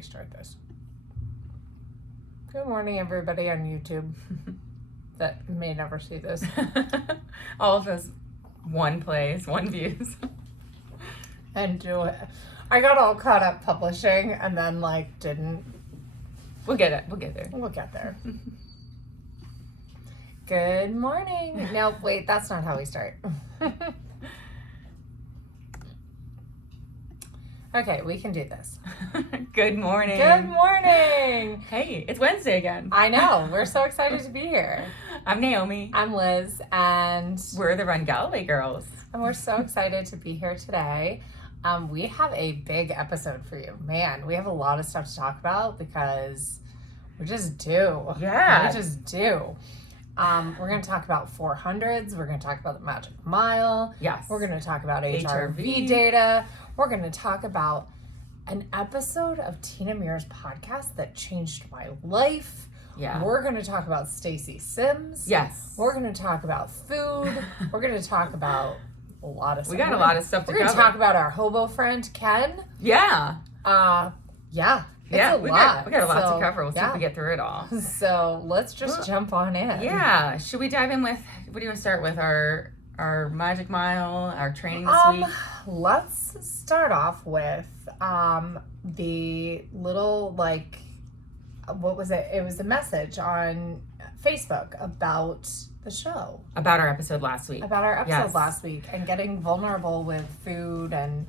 restart this. Good morning, everybody on YouTube that may never see this. All of us, one plays, one views. And do it. I got all caught up publishing and then, didn't. We'll get it. We'll get there. We'll get there. Good morning. No, wait, that's not how we start. Okay, we can do this. Good morning. Good morning. Hey, it's Wednesday again. I know. We're so excited to be here. I'm Naomi. I'm Liz, and we're the Run Galloway girls. And we're so excited to be here today. We have a big episode for you. Man, we have a lot of stuff to talk about because we just do. Yeah. We just do. We're going to talk about 400s. We're going to talk about the Magic Mile. Yes. We're going to talk about HRV data. We're going to talk about an episode of Tina Mears' podcast that changed my life. Yeah. We're going to talk about Stacey Sims. Yes. We're going to talk about food. We're going to talk about a lot of stuff. We got a lot of stuff to cover. We're going to talk about our hobo friend, Ken. Yeah. Yeah. It's a lot. We got a lot to cover. We'll see if we get through it all. So let's just jump on in. Yeah. Should we dive in with, what do you want to start with? Our Magic Mile, our training this week? Let's start off with the little, what was it? It was a message on Facebook about the show. About our episode last week. About our episode last week and getting vulnerable with food and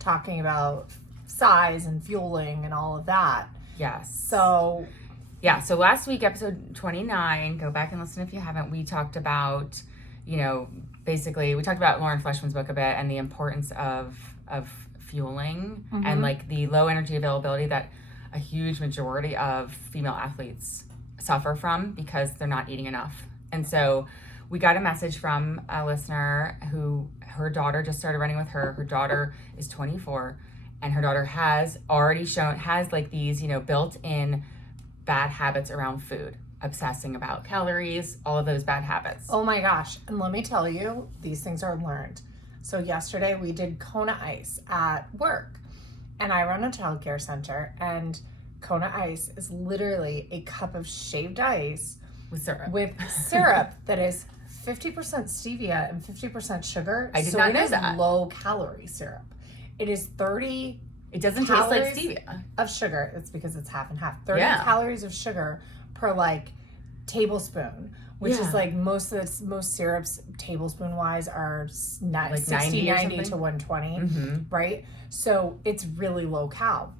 talking about size and fueling and all of that. Yes. So last week, episode 29, go back and listen if you haven't, we talked about, basically, we talked about Lauren Fleshman's book a bit and the importance of fueling and the low energy availability that a huge majority of female athletes suffer from because they're not eating enough. And so we got a message from a listener who her daughter just started running with her. Her daughter is 24 and her daughter has already these, built-in bad habits around food. Obsessing about calories, all of those bad habits. Oh my gosh. And let me tell you, these things are learned. So yesterday we did Kona Ice at work. And I run a childcare center. And Kona Ice is literally a cup of shaved ice with syrup. That is 50% stevia and 50% sugar. I did not know that. Low calorie syrup. It is 30 It doesn't taste like stevia. Of sugar. It's because it's half and half. 30 calories of sugar per tablespoon, which is most syrups tablespoon wise are 60, 90 to 120, right? So it's really low cal.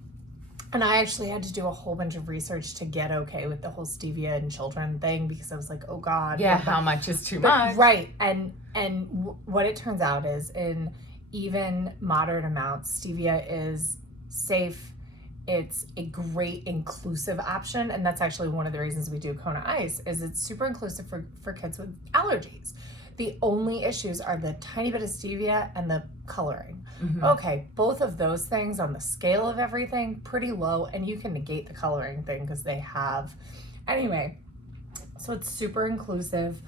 And I actually had to do a whole bunch of research to get okay with the whole stevia in children thing because I was like, oh God. Yeah, how much is too much? Right. And what it turns out is in even moderate amounts, stevia is safe. It's a great inclusive option, and that's actually one of the reasons we do Kona Ice is it's super inclusive for kids with allergies. The only issues are the tiny bit of stevia and the coloring. Okay, both of those things on the scale of everything, pretty low, and you can negate the coloring thing because they have. Anyway, so it's super inclusive.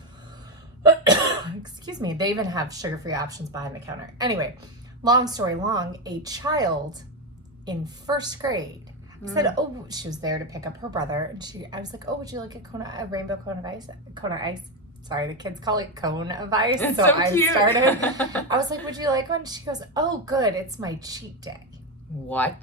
Excuse me, they even have sugar-free options behind the counter. Anyway, long story long, a child in first grade said, she was there to pick up her brother. And I was like, would you like a rainbow cone of ice? Kona Ice. Sorry, the kids call it cone of ice. It's so cute. I was like, would you like one? She goes, oh, good. It's my cheat day. What?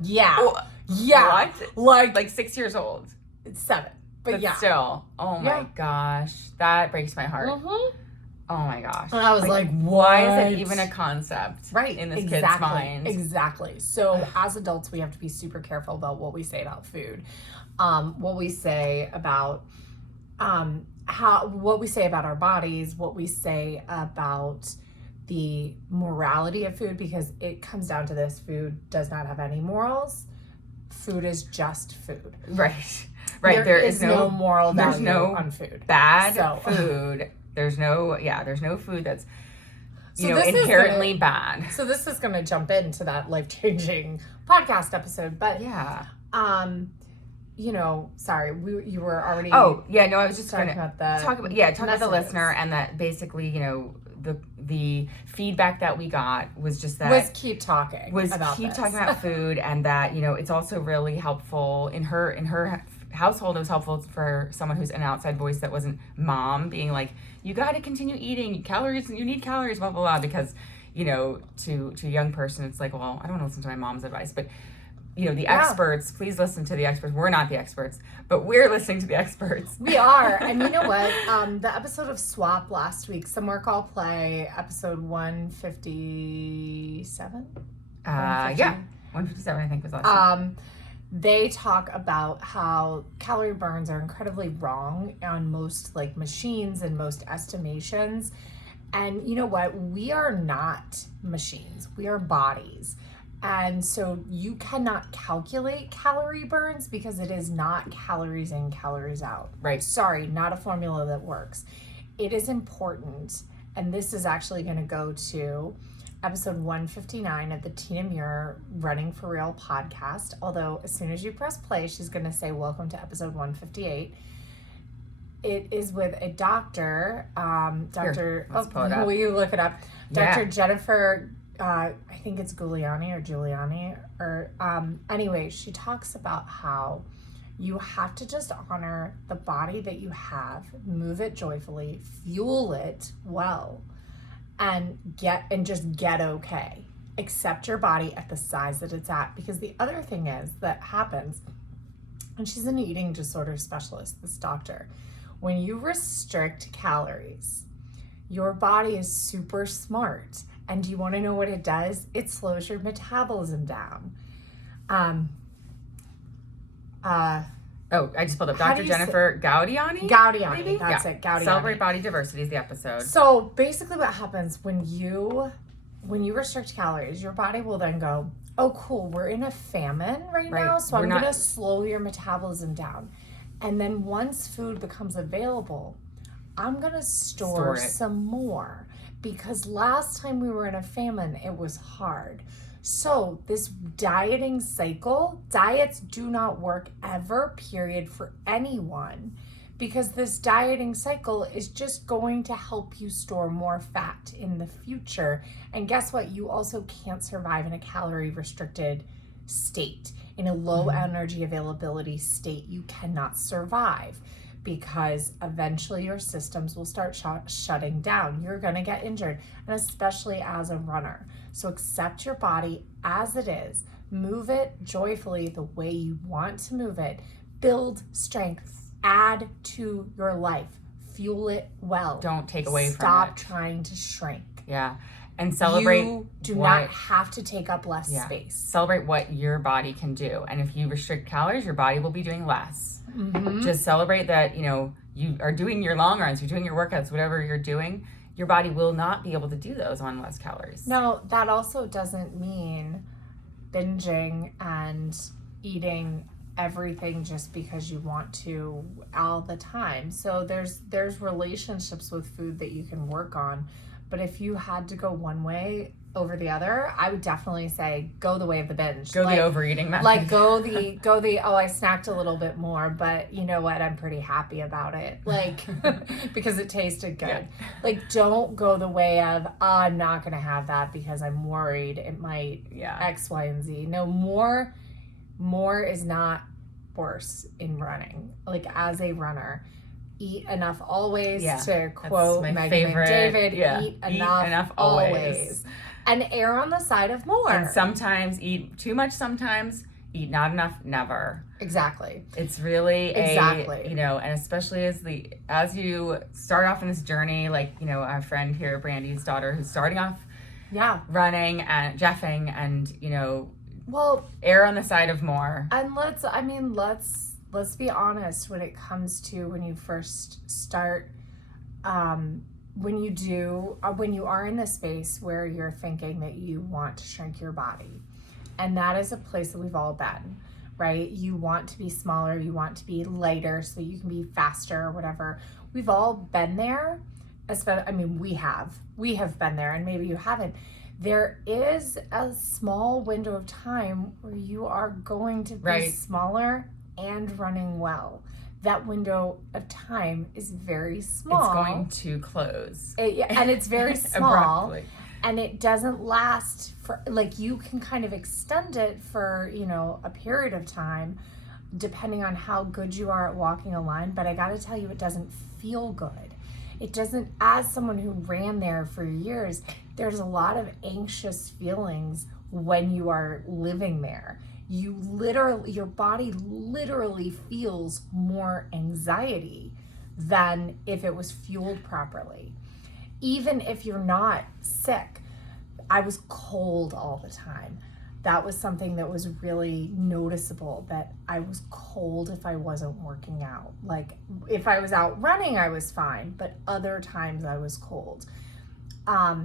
Yeah. Oh, yeah. What? Like 6 years old. It's 7. But yeah. Still. Oh my gosh. That breaks my heart. Oh my gosh. And I was like, why is it even a concept in this kid's mind? Exactly. So as adults, we have to be super careful about what we say about food. What we say about what we say about our bodies, what we say about the morality of food, because it comes down to this: food does not have any morals. Food is just food. Right. There is no moral value on food. Food. There's no food that's inherently bad. So this is going to jump into that life-changing podcast episode, but sorry, you were already. Oh yeah, no, I was just talking going to about the talk about the listener, and that basically the feedback that we got was just that was keep talking about food, and that, you know, it's also really helpful in her household. It was helpful for someone who's an outside voice that wasn't mom being like, you got to continue eating calories, you need calories, blah blah blah, because, you know, to a young person it's like, well, I don't want to listen to my mom's advice, but, you know, the experts, please listen to the experts. We're not the experts, but we're listening to the experts. We are. And you know what? The episode of Swap last week, Some Work All Play, episode 157? Yeah, 157 I think was last week. They talk about how calorie burns are incredibly wrong on most like machines and most estimations. And you know what? We are not machines. We are bodies. And so you cannot calculate calorie burns because it is not calories in, calories out. Right. Sorry, not a formula that works. It is important, and this is actually going to go to episode 159 of the Tina Muir Running for Real podcast. Although as soon as you press play, she's going to say, welcome to episode 158. It is with a doctor, will you look it up? Dr. Jennifer, I think it's Giuliani, anyway, she talks about how you have to just honor the body that you have, move it joyfully, fuel it well, and just get okay. Accept your body at the size that it's at. Because the other thing is that happens, and she's an eating disorder specialist, this doctor, when you restrict calories, your body is super smart. And do you want to know what it does? It slows your metabolism down. I just pulled up Dr. Jennifer Gaudiani. Gaudiani, that's it. Gaudiani. Celebrate Body Diversity is the episode. So basically what happens when you restrict calories, your body will then go, oh cool, we're in a famine right now, so I'm going to slow your metabolism down. And then once food becomes available, I'm going to store some more. Because last time we were in a famine, it was hard. So this dieting cycle, diets do not work ever, period, for anyone. Because this dieting cycle is just going to help you store more fat in the future. And guess what? You also can't survive in a calorie restricted state. In a low energy availability state, you cannot survive. Because eventually your systems will start shutting down. You're going to get injured, and especially as a runner. So accept your body as it is. Move it joyfully the way you want to move it. Build strength. Add to your life. Fuel it well. Don't take away from it. Stop trying to shrink. Yeah. And celebrate. You do not have to take up less space. Celebrate what your body can do. And if you restrict calories, your body will be doing less. Mm-hmm. Just celebrate that, you know, you are doing your long runs, you're doing your workouts, whatever you're doing, your body will not be able to do those on less calories. Now, that also doesn't mean binging and eating everything just because you want to all the time. So there's relationships with food that you can work on. But if you had to go one way over the other, I would definitely say go the way of the binge. Go the overeating method. Like go the I snacked a little bit more, but you know what? I'm pretty happy about it. Like because it tasted good. Yeah. Like don't go the way of I'm not going to have that because I'm worried it might X, Y, and Z. No, more is not worse in running. Like as a runner, eat enough always, to quote Megan McDavid, eat enough always. And err on the side of more. And sometimes eat too much, sometimes eat not enough, never. Exactly. It's really you know, and especially as you start off in this journey, like, you know, our friend here, Brandy's daughter, who's starting off running and jeffing and, you know, err on the side of more. And let's be honest when it comes to when you first start, when you are in the space where you're thinking that you want to shrink your body. And that is a place that we've all been, right? You want to be smaller, you want to be lighter so you can be faster or whatever. We've all been there. We have been there, and maybe you haven't. There is a small window of time where you are going to be smaller and running well. that window of time is very small. It's going to close. And it's very small. Abruptly. And it doesn't last for, like, you can kind of extend it for, you know, a period of time, depending on how good you are at walking a line. But I got to tell you, it doesn't feel good. It doesn't, as someone who ran there for years, there's a lot of anxious feelings when you are living there. You literally, your body literally feels more anxiety than if it was fueled properly. Even if you're not sick. I was cold all the time. That was something that was really noticeable, that I was cold if I wasn't working out. Like, if I was out running, I was fine, but other times I was cold. I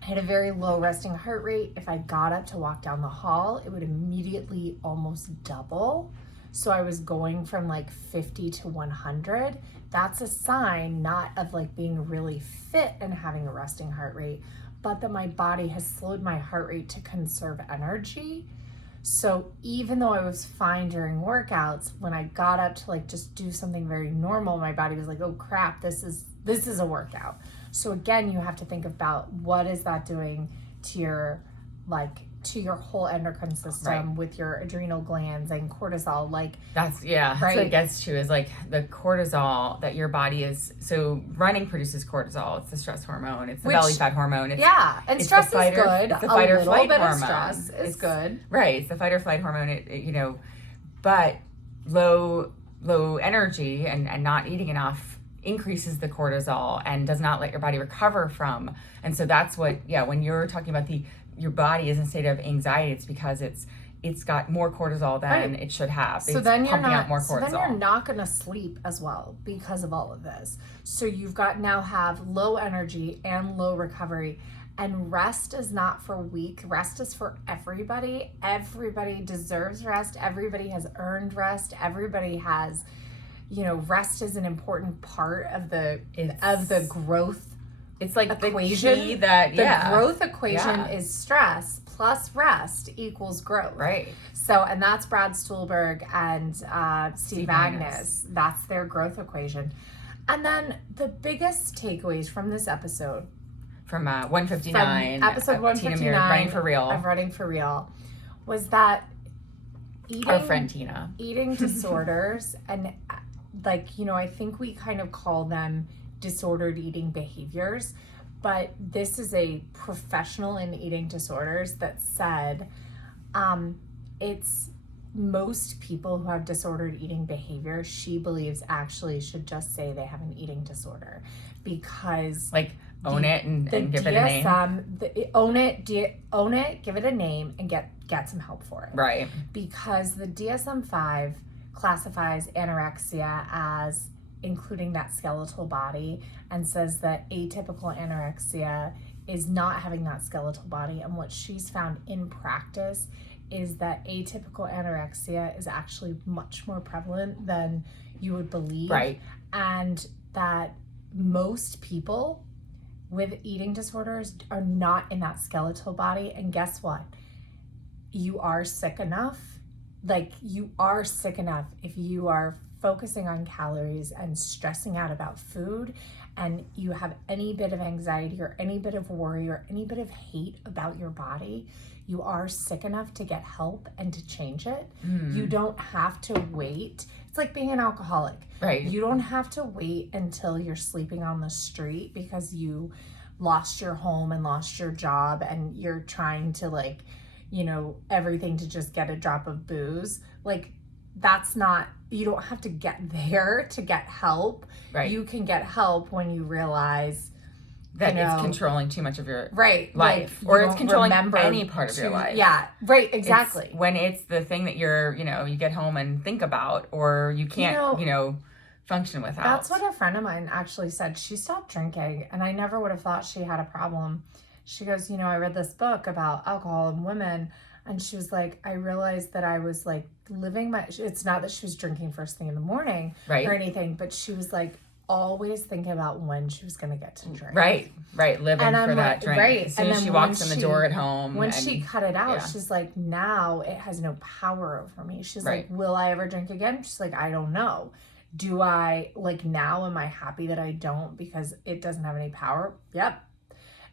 had a very low resting heart rate. If I got up to walk down the hall, it would immediately almost double. So I was going from like 50 to 100. That's a sign not of like being really fit and having a resting heart rate, but that my body has slowed my heart rate to conserve energy. So even though I was fine during workouts, when I got up to like just do something very normal, my body was like, oh crap, this is a workout. So again, you have to think about what is that doing to your whole endocrine system, right, with your adrenal glands and cortisol. Like that's what it gets to, is like the cortisol that your body is. So running produces cortisol. It's the stress hormone. It's the belly fat hormone. And stress is good. It's the fight or flight hormone. Of stress is good. Right. It's the fight or flight hormone. But low energy and not eating enough increases the cortisol and does not let your body recover from. And so that's what, when you're talking about your body is in a state of anxiety, it's because it's got more cortisol than it should have. So then you're not going to sleep as well because of all of this. So you've got have low energy and low recovery. And rest is not for weak. Rest is for everybody. Everybody deserves rest. Everybody has earned rest. Everybody has, rest is an important part of the growth. It's like equation. The key that, the growth equation is stress plus rest equals growth. Right. So, and that's Brad Stulberg and Steve Magnus. That's their growth equation. And then the biggest takeaways from this episode, from 159, episode 159, Running for Real, of Running for Real, was that our friend Tina, eating disorders, and I think we kind of call them disordered eating behaviors, but this is a professional in eating disorders that said it's most people who have disordered eating behavior, she believes, actually should just say they have an eating disorder, because own it and give it a name. Own it, give it a name, and get some help for it. Right. Because the DSM-5 classifies anorexia as including that skeletal body, and says that atypical anorexia is not having that skeletal body. And what she's found in practice is that atypical anorexia is actually much more prevalent than you would believe. Right. And that most people with eating disorders are not in that skeletal body. And guess what? You are sick enough. You are sick enough if you are focusing on calories and stressing out about food, and you have any bit of anxiety or any bit of worry or any bit of hate about your body, you are sick enough to get help and to change it. You don't have to wait. It's like being an alcoholic. Right. You don't have to wait until you're sleeping on the street because you lost your home and lost your job and you're trying to everything to just get a drop of booze. That's not, you don't have to get there to get help. Right. You can get help when you realize that it's controlling too much of your life, or it's controlling any part of your life. Yeah, right, exactly. When it's the thing that you're, you get home and think about, or you can't, function without. That's what a friend of mine actually said. She stopped drinking, and I never would have thought she had a problem. She goes, I read this book about alcohol and women, and she was like, I realized that I was living it's not that she was drinking first thing in the morning or anything, but she was always thinking about when she was going to get to drink. Right. Living for that drink. Right. As soon as she walks in the door at home. When she cut it out, she's like, now it has no power over me. She's like, will I ever drink again? She's like, I don't know. Do I, like, now am I happy that I don't because it doesn't have any power? Yep.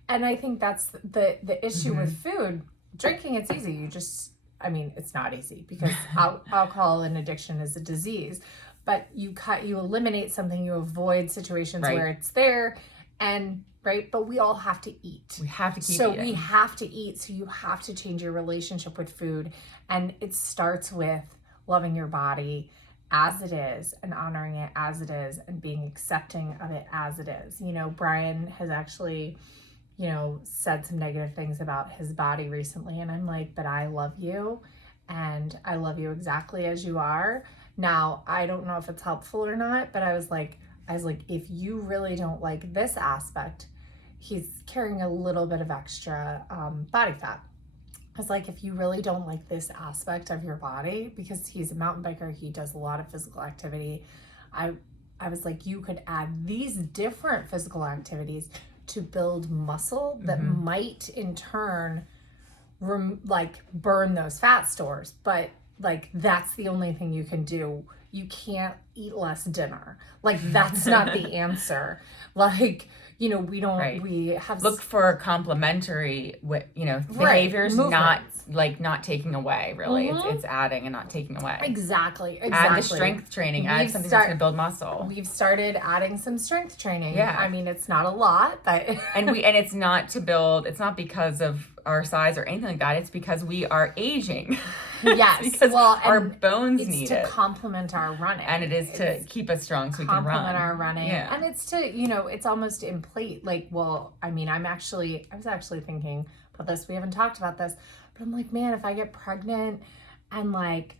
And I think that's the issue with food. Drinking, it's easy. You just, I mean, it's not easy because alcohol and addiction is a disease. But you eliminate something, you avoid situations Right. where it's there, and right. But we all have to eat. We have to keep So eating. we have to eat. So you have to change your relationship with food, and it starts with loving your body as it is and honoring it as it is and being accepting of it as it is. You know, Brian has actually, you know, said some negative things about his body recently, and I'm like, but I love you, and I love you exactly as you are. Now, I don't know if it's helpful or not, but I was like, if you really don't like this aspect, he's carrying a little bit of extra body fat. I was like, if you really don't like this aspect of your body, because he's a mountain biker, he does a lot of physical activity. I was like, you could add these different physical activities to build muscle that might in turn like burn those fat stores. But like, that's the only thing you can do. You can't eat less dinner. Like, that's not the answer. Like, you know, we don't, Right. we have Look for complementary, you know, behaviors, not movements. not taking away. Really, it's adding and not taking away. Exactly. Add the strength training. Add something that's going to build muscle. We've started adding some strength training. Yeah. I mean, it's not a lot, but and it's not to build. It's not because of our size or anything like that. It's because we are aging. Yes. Because our bones need it. it. It's to complement our running. And it is to keep us strong so we can run. Complement our running. Yeah. And it's to, you know, it's almost in plate. Like, well, I mean, I was actually thinking about this. We haven't talked about this, but I'm like, man, if I get pregnant and like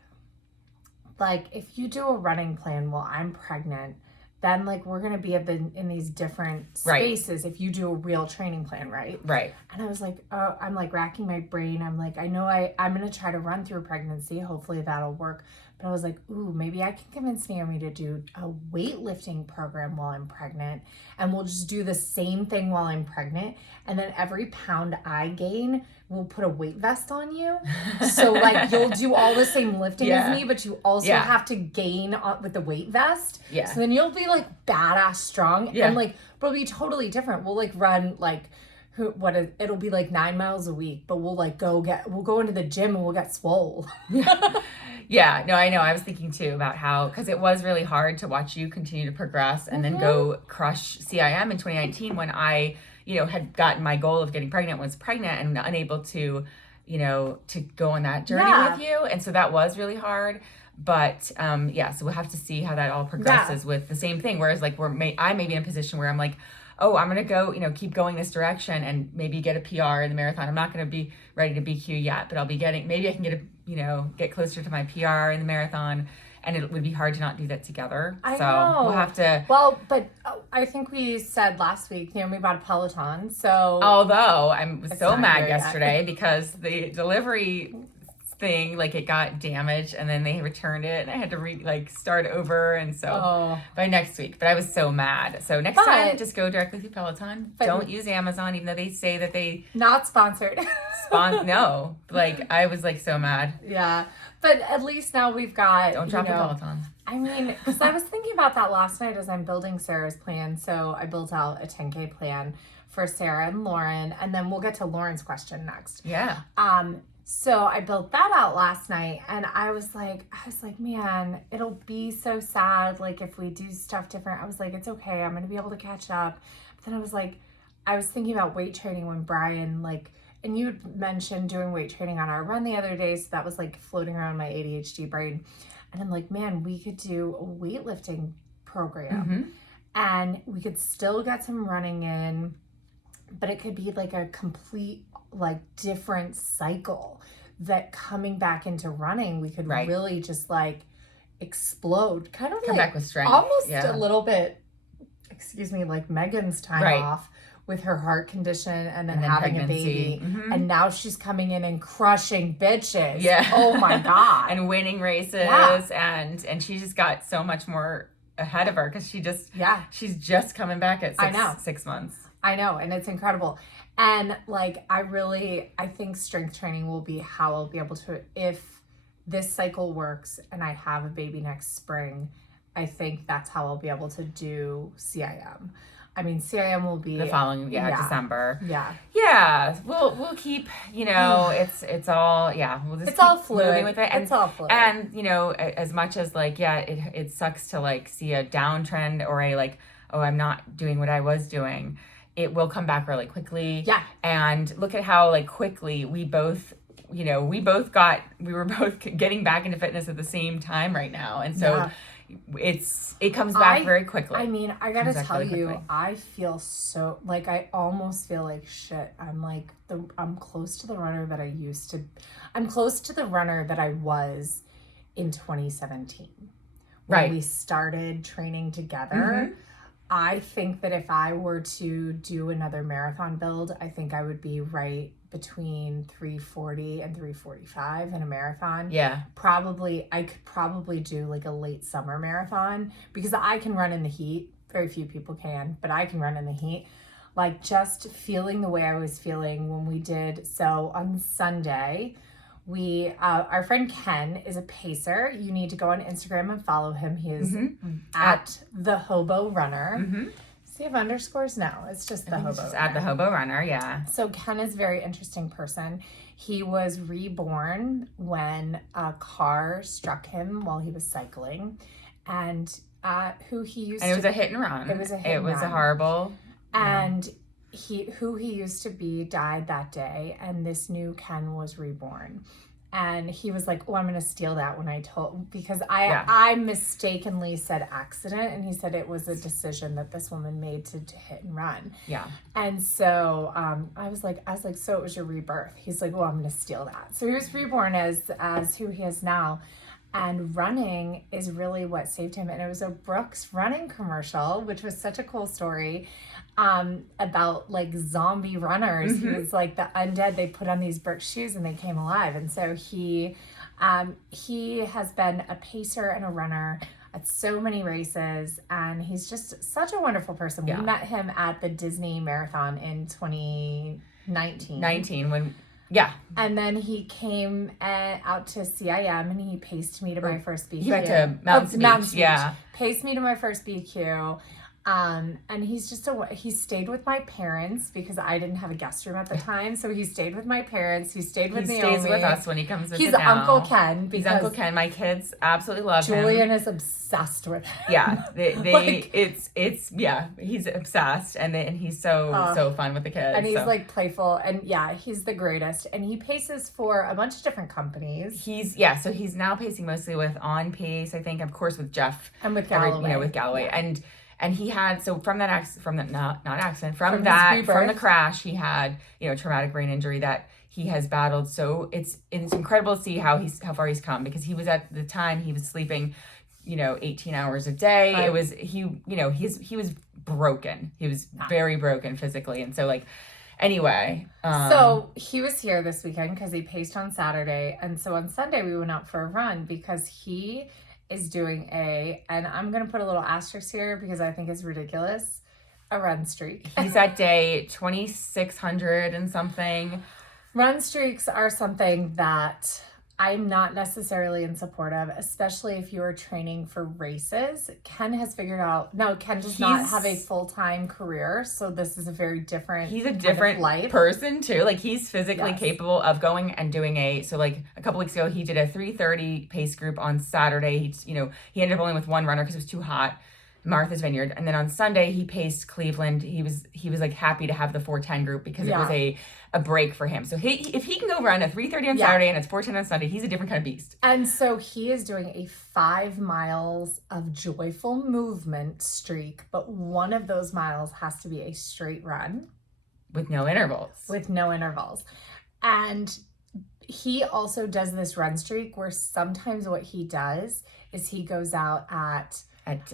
if you do a running plan while I'm pregnant, then like we're gonna be in these different spaces if you do a real training plan, right? Right. And I was like, oh, I'm like racking my brain. I'm like, I know I'm gonna try to run through pregnancy. Hopefully that'll work. But I was like, ooh, maybe I can convince Naomi to do a weightlifting program while I'm pregnant, and we'll just do the same thing while I'm pregnant. And then every pound I gain, we'll put a weight vest on you. So like you'll do all the same lifting as me, but you also have to gain with the weight vest. Yeah. So then you'll be like badass strong, and like, but it'll be totally different. We'll like run like, it'll be like 9 miles a week, but we'll like we'll go into the gym and we'll get swole. Yeah, no, I know. I was thinking too about how, because it was really hard to watch you continue to progress and then go crush CIM in 2019 when I, you know, had gotten my goal of getting pregnant, was pregnant and unable to, you know, to go on that journey with you. And so that was really hard. But so we'll have to see how that all progresses with the same thing. Whereas like I may be in a position where I'm like, oh, I'm going to go, you know, keep going this direction and maybe get a PR in the marathon. I'm not going to be ready to BQ yet, but I'll be maybe I can get closer to my PR in the marathon, and it would be hard to not do that together. I know. We'll have to. Well, but I think we said last week, you know, we bought a Peloton. So although I was so mad yesterday because the delivery thing, like it got damaged and then they returned it and I had to start over, and so by next week. But I was so mad. So next time just go directly through Peloton. Don't use Amazon, even though they say that they not sponsored. No. Like I was like so mad. Yeah. But at least now we've got don't drop a Peloton. I mean, because I was thinking about that last night as I'm building Sarah's plan. So I built out a 10K plan for Sarah and Lauren, and then we'll get to Lauren's question next. Yeah. So I built that out last night, and I was like, man, it'll be so sad, like, if we do stuff different. I was like, it's okay, I'm going to be able to catch up. But then I was thinking about weight training when Brian, like, and you had mentioned doing weight training on our run the other day, so that was, like, floating around my ADHD brain. And I'm like, man, we could do a weightlifting program, and we could still get some running in, but it could be, like, a complete like different cycle that coming back into running, we could really just like explode, kind of come like back with strength, almost a little bit, like Megan's time off with her heart condition and then having pregnancy. a baby. And now she's coming in and crushing bitches. Yeah. Oh my God. And winning races. And she just got so much more ahead of her because she's just coming back at 6 months. I know, and it's incredible. And like, I think strength training will be how I'll be able to, if this cycle works and I have a baby next spring, I think that's how I'll be able to do CIM. I mean, CIM will be the following December. Yeah. We'll keep, it's all we'll just It's keep all fluid. moving with it. And, it's all fluid. And as much as like it sucks to like see a downtrend or a like, oh, I'm not doing what I was doing, it will come back really quickly. Yeah. And look at how like quickly we both we were both getting back into fitness at the same time right now. And so it comes back very quickly. I mean, I gotta tell you, I feel so like I almost feel like shit. I'm close to the runner that I used to. I'm close to the runner that I was in 2017 when we started training together. I think that if I were to do another marathon build, I think I would be right between 340 and 345 in a marathon. Yeah. I could probably do like a late summer marathon because I can run in the heat. Very few people can, but I can run in the heat. Like just feeling the way I was feeling when we did. So on Sunday, our friend Ken is a pacer. You need to go on Instagram and follow him. He is at the Hobo Runner. Does he have underscores? No, it's just the Hobo Runner. At the Hobo Runner, yeah. So Ken is a very interesting person. He was reborn when a car struck him while he was cycling, and who he used. And it was a hit and run. It was a hit and run. It was a horrible. And who he used to be died that day, and this new Ken was reborn. And he was like, oh, I'm going to steal that because I mistakenly said accident. And he said it was a decision that this woman made to hit and run. Yeah. And so I was like, so it was your rebirth. He's like, well, I'm going to steal that. So he was reborn as who he is now. And running is really what saved him. And it was a Brooks running commercial, which was such a cool story about like zombie runners. He was like the undead. They put on these Brooks shoes and they came alive. And so he has been a pacer and a runner at so many races. And he's just such a wonderful person. We met him at the Disney Marathon in 2019. And then he came out to CIM and he paced me to my first BQ. He went to Mountain Beach. Yeah. Paced me to my first BQ. And he stayed with my parents because I didn't have a guest room at the time. So he stayed with my parents. He stayed with Naomi. He stays with us when he comes visit He's now. Uncle Ken. He's Uncle Ken. My kids absolutely love him. Julian is obsessed with him. Yeah. He's obsessed. And he's so fun with the kids. And he's like playful. And he's the greatest. And he paces for a bunch of different companies. So he's now pacing mostly with On Pace, I think, of course, with Jeff. And with Galloway. With Galloway. Yeah. And he had, so from the crash, he had, traumatic brain injury that he has battled. So it's incredible to see how far he's come, because he was at the time, he was sleeping, 18 hours a day. It was, he was broken. He was very broken physically. And so like, anyway. So he was here this weekend because he paced on Saturday. And so on Sunday we went out for a run because he is doing and I'm going to put a little asterisk here because I think it's ridiculous, a run streak. He's at day 2,600 and something. Run streaks are something that I'm not necessarily in support of, especially if you are training for races. Ken has figured out, no, Ken does not have a full-time career, so this is a very different He's a different person, too. Like, he's physically capable of going and doing so like, a couple weeks ago, he did a 3:30 pace group on Saturday. He ended up only with one runner because it was too hot, Martha's Vineyard. And then on Sunday, he paced Cleveland. He was like happy to have the 4:10 group because it was a break for him. So if he can go run a 3:30 on Saturday and it's 4:10 on Sunday, he's a different kind of beast. And so he is doing a 5 miles of joyful movement streak, but one of those miles has to be a straight run. With no intervals. And he also does this run streak where sometimes what he does is he goes out at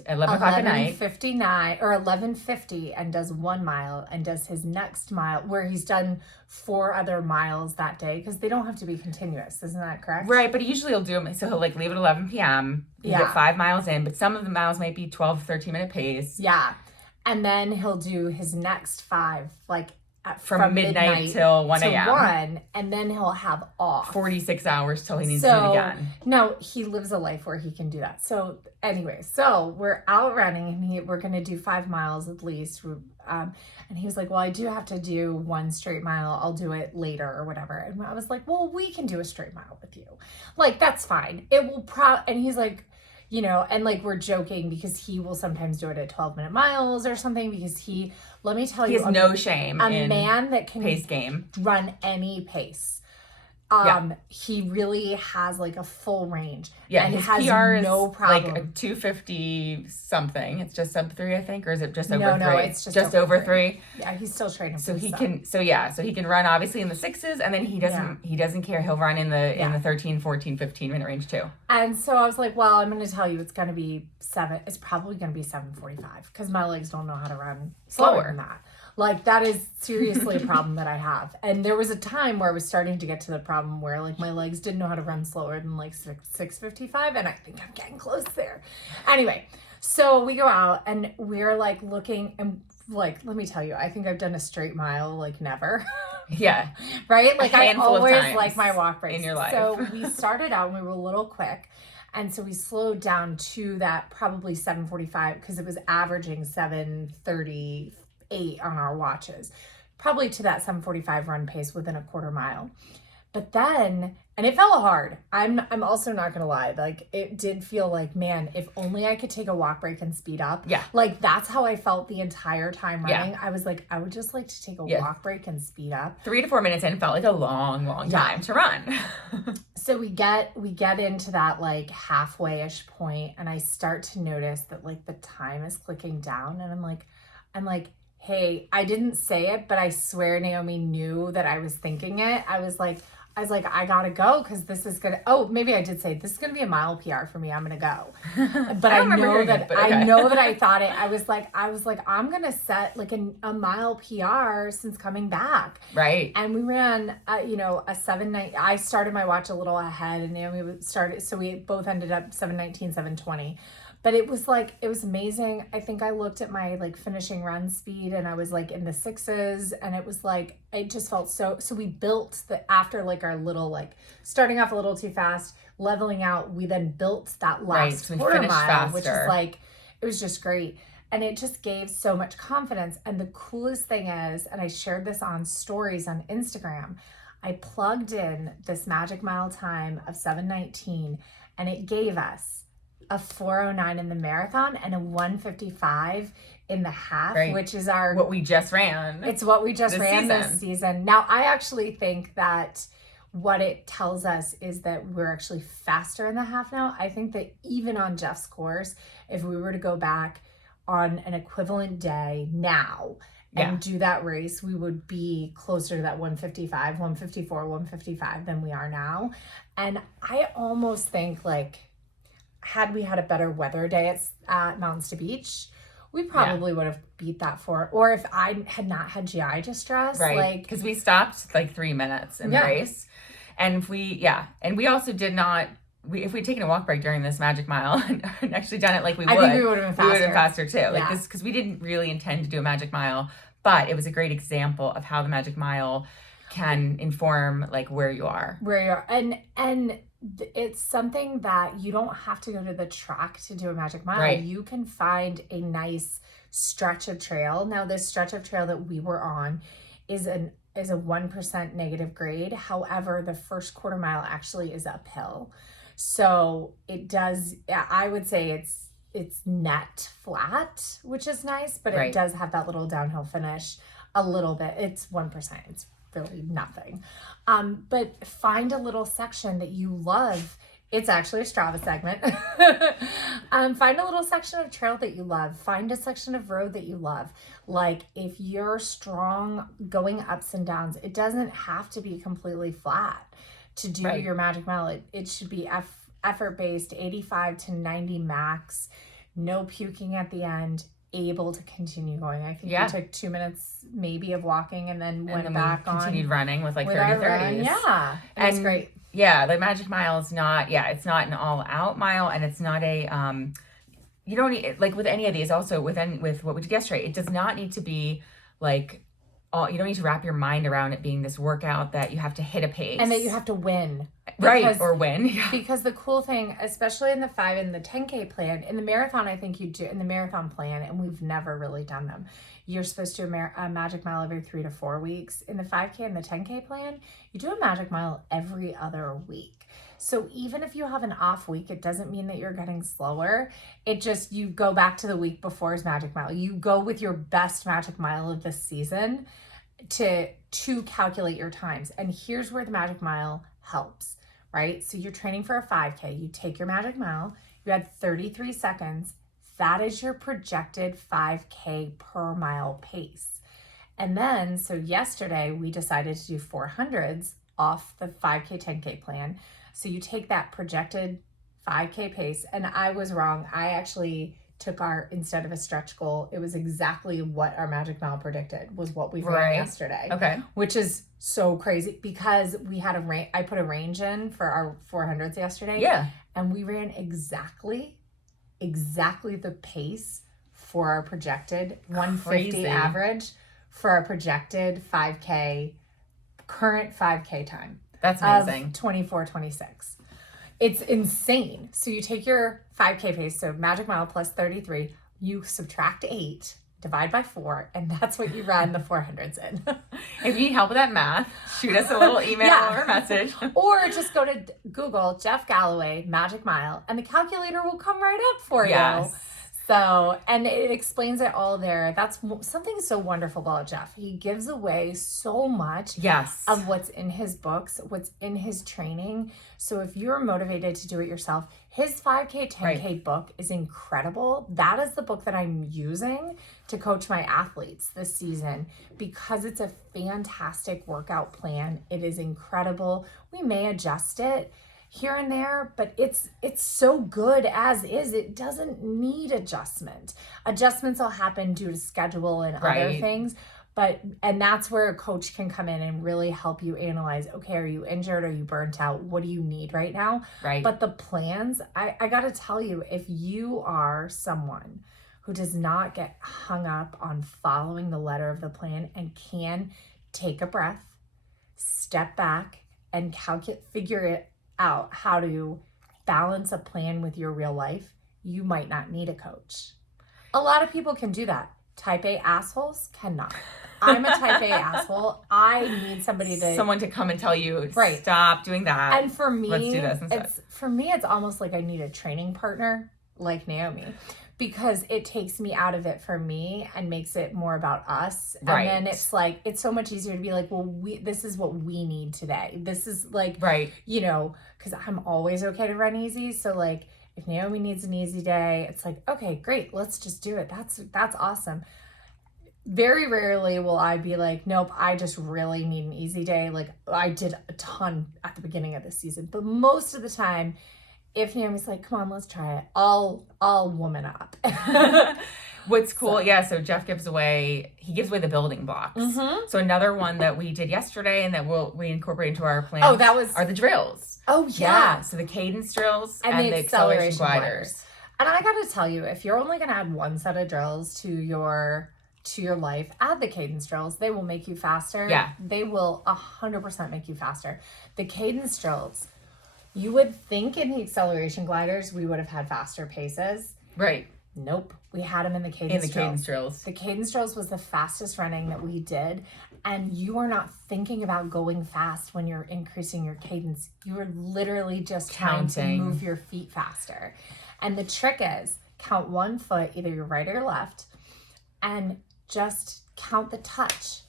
11 o'clock at night. 11:59 or 11:50 and does 1 mile and does his next mile where he's done 4 other miles that day because they don't have to be continuous. Isn't that correct? Right, but usually he'll do them. So he'll like leave at 11 p.m. He'll get 5 miles in, but some of the miles might be 12, 13 minute pace. Yeah. And then he'll do his next 5 like from midnight till 1 to a.m. 1, and then he'll have off 46 hours till he needs to do it again. No, he lives a life where he can do that. So anyway, so we're out running, and we're going to do 5 miles at least. And he was like, well, I do have to do 1 straight mile. I'll do it later or whatever. And I was like, well, we can do a straight mile with you. Like, that's fine. It will and he's like, you know, and like we're joking because he will sometimes do it at 12-minute miles or something because let me tell you. He has no shame in man that can pace game. Run any pace. He really has like a full range. Yeah, and his has PR is no problem. like a 250 something. It's just sub 3, I think, or is it just over 3? No, it's just over 3. Yeah, he's still training. So he can. So he can run obviously in the 6s, and then he doesn't care. He'll run in the 13, 14, 15 minute range too. And so I was like, well, I'm going to tell you, it's going to be 7. It's probably going to be 7:45 because my legs don't know how to run slower than that. Like, that is seriously a problem that I have. And there was a time where I was starting to get to the problem where, like, my legs didn't know how to run slower than, like, 6:55, and I think I'm getting close there. Anyway, so we go out, and we're, like, looking, and, like, let me tell you, I think I've done a straight mile, like, never. Yeah. Right? Like, I always like my walk breaks. In your life. So we started out, and we were a little quick. And so we slowed down to that probably 7:45 because it was averaging 7:38 on our watches, probably to that 7:45 run pace within a quarter mile. But then, and it felt hard. I'm also not gonna lie, like it did feel like, man, if only I could take a walk break and speed up. Yeah. Like that's how I felt the entire time running. Yeah. I was like, I would just like to take a walk break and speed up. 3 to 4 minutes in felt like a long time to run. So we get into that like halfway-ish point, and I start to notice that like the time is clicking down, and I'm like, hey, I didn't say it, but I swear Naomi knew that I was thinking it. I was like, I gotta go because this is gonna. Oh, maybe I did say this is gonna be a mile PR for me. I'm gonna go, but I know that I know that I thought it. I was like, I'm gonna set like a mile PR since coming back. Right. And we ran, a 7:9. I started my watch a little ahead, and Naomi started. So we both ended up 7:19, 7:20. But it was amazing. I think I looked at my like finishing run speed, and I was like in the 6s, and it was like, it just felt so we built after like our little like starting off a little too fast, leveling out, we then built that last quarter mile, faster. Which is like, it was just great. And it just gave so much confidence. And the coolest thing is, and I shared this on stories on Instagram, I plugged in this magic mile time of 7:19, and it gave us a 4:09 in the marathon and a 1:55 in the half, which is what we just ran. It's what we just ran this season. Now, I actually think that what it tells us is that we're actually faster in the half now. I think that even on Jeff's course, if we were to go back on an equivalent day now and do that race, we would be closer to that 1:55, 1:54, 1:55 than we are now. And I almost think like, had we had a better weather day at Mountains to Beach, we probably would have beat that or if I had not had GI distress. Right. Like, because we stopped like 3 minutes in the race. And if we also did not, if we'd taken a walk break during this magic mile and actually done it like I think we would have been faster. We would have been faster too. Like this, because we didn't really intend to do a magic mile, but it was a great example of how the magic mile can inform like where you are. And it's something that you don't have to go to the track to do a magic mile. Right. You can find a nice stretch of trail. Now, this stretch of trail that we were on is a 1% negative grade. However, the first quarter mile actually is uphill. So it does, I would say it's net flat, which is nice, but it does have that little downhill finish a little bit. It's 1%. It's really nothing. But find a little section that you love. It's actually a Strava segment. Find a little section of trail that you love. Find a section of road that you love. Like if you're strong going ups and downs, it doesn't have to be completely flat to do your magic mile. It should be effort-based, 85 to 90 max, no puking at the end, able to continue going. I think we took 2 minutes maybe of walking and then went back on. Continued running with like 30-30s. Yeah. It was great. Yeah, the magic mile is not, it's not an all out mile, and it's not a, you don't need, like with any of these also with what we did yesterday, it does not need to be like you don't need to wrap your mind around it being this workout that you have to hit a pace. And that you have to win. Right, or win. Yeah. Because the cool thing, especially in the 5 and the 10K plan, in the marathon, I think you do, in the marathon plan, and we've never really done them, you're supposed to do a magic mile every 3 to 4 weeks. In the 5K and the 10K plan, you do a magic mile every other week. So even if you have an off week, it doesn't mean that you're getting slower. It just, you go back to the week before's magic mile. You go with your best magic mile of the season to calculate your times. And here's where the magic mile helps, right? So you're training for a 5K, you take your magic mile, you had 33 seconds. That is your projected 5K per mile pace. And then, so yesterday we decided to do 400s off the 5K, 10K plan. So you take that projected 5K pace, and I was wrong. I actually took instead of a stretch goal, it was exactly what our magic mile predicted was what we ran yesterday. Okay. Which is so crazy because we had I put a range in for our 400s yesterday. Yeah. And we ran exactly the pace for our projected 150 average for our projected 5K, current 5K time. That's amazing. 24:26. It's insane. So you take your 5K pace, so magic mile plus 33, you subtract 8, divide by 4, and that's what you run the 400s in. If you need help with that math, shoot us a little email or message. Or just go to Google Jeff Galloway magic mile, and the calculator will come right up for you. So, and it explains it all there. That's something so wonderful about Jeff. He gives away so much of what's in his books, what's in his training. So if you're motivated to do it yourself, his 5K, 10K book is incredible. That is the book that I'm using to coach my athletes this season because it's a fantastic workout plan. It is incredible. We may adjust it here and there, but it's so good as is. It doesn't need adjustment. Adjustments will happen due to schedule and other things, and that's where a coach can come in and really help you analyze, okay, are you injured? Are you burnt out? What do you need right now? Right. But the plans, I got to tell you, if you are someone who does not get hung up on following the letter of the plan and can take a breath, step back and figure it out how to balance a plan with your real life, you might not need a coach. A lot of people can do that. Type A assholes cannot. I'm a type A asshole. I need someone to come and tell you, stop doing that. And for me, let's do this instead. It's almost like I need a training partner like Naomi, because it takes me out of it for me and makes it more about us. And then it's like, it's so much easier to be like, well, this is what we need today. This is like, you know, because I'm always okay to run easy. So like, if Naomi needs an easy day, it's like, okay, great, let's just do it. That's awesome. Very rarely will I be like, nope, I just really need an easy day. Like I did a ton at the beginning of the season, but most of the time, if Naomi's like, come on, let's try it, I'll woman up. What's cool, so Jeff gives away the building blocks. Mm-hmm. So another one that we did yesterday and that we incorporate into our plans are the drills. Oh, yeah. So the cadence drills and the acceleration gliders. And I got to tell you, if you're only going to add one set of drills to your life, add the cadence drills. They will make you faster. Yeah. They will 100% make you faster. The cadence drills, you would think in the acceleration gliders, we would have had faster paces. Right. Nope. We had them in the cadence drills. The cadence drills was the fastest running that we did. And you are not thinking about going fast when you're increasing your cadence. You are literally just trying to move your feet faster. And the trick is count one foot, either your right or your left, and just count the touch.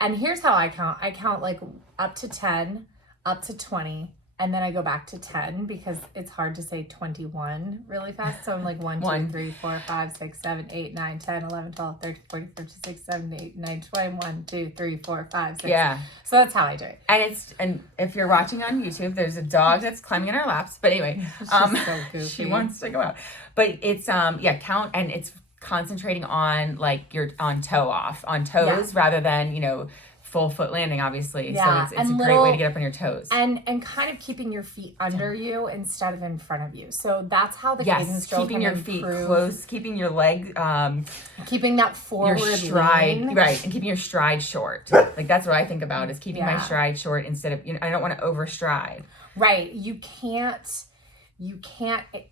And here's how I count. I count like up to 10, up to 20, and then I go back to 10 because it's hard to say 21 really fast. So I'm like 1, 2, 3, 4, 5, 6, 7, 8, 9, 10, 11, 12, 13, 14, 15, 16, 17, 18, 19, 20, 1, 2, 3, 4, 5, 6. Yeah. So that's how I do it. And if you're watching on YouTube, there's a dog that's climbing in our laps. But anyway, she's so goofy. She wants to go out. But it's count, and it's concentrating on like your on toes rather than, full foot landing, obviously. Yeah, So it's a great way to get up on your toes. And kind of keeping your feet under you instead of in front of you. So that's how the cadence drill keeping can your feet improve. close, keeping your leg, keeping that forward your stride, lean. right, and keeping your stride short. Like that's what I think about is keeping my Yeah. stride short instead of, I don't want to overstride. Right. You can't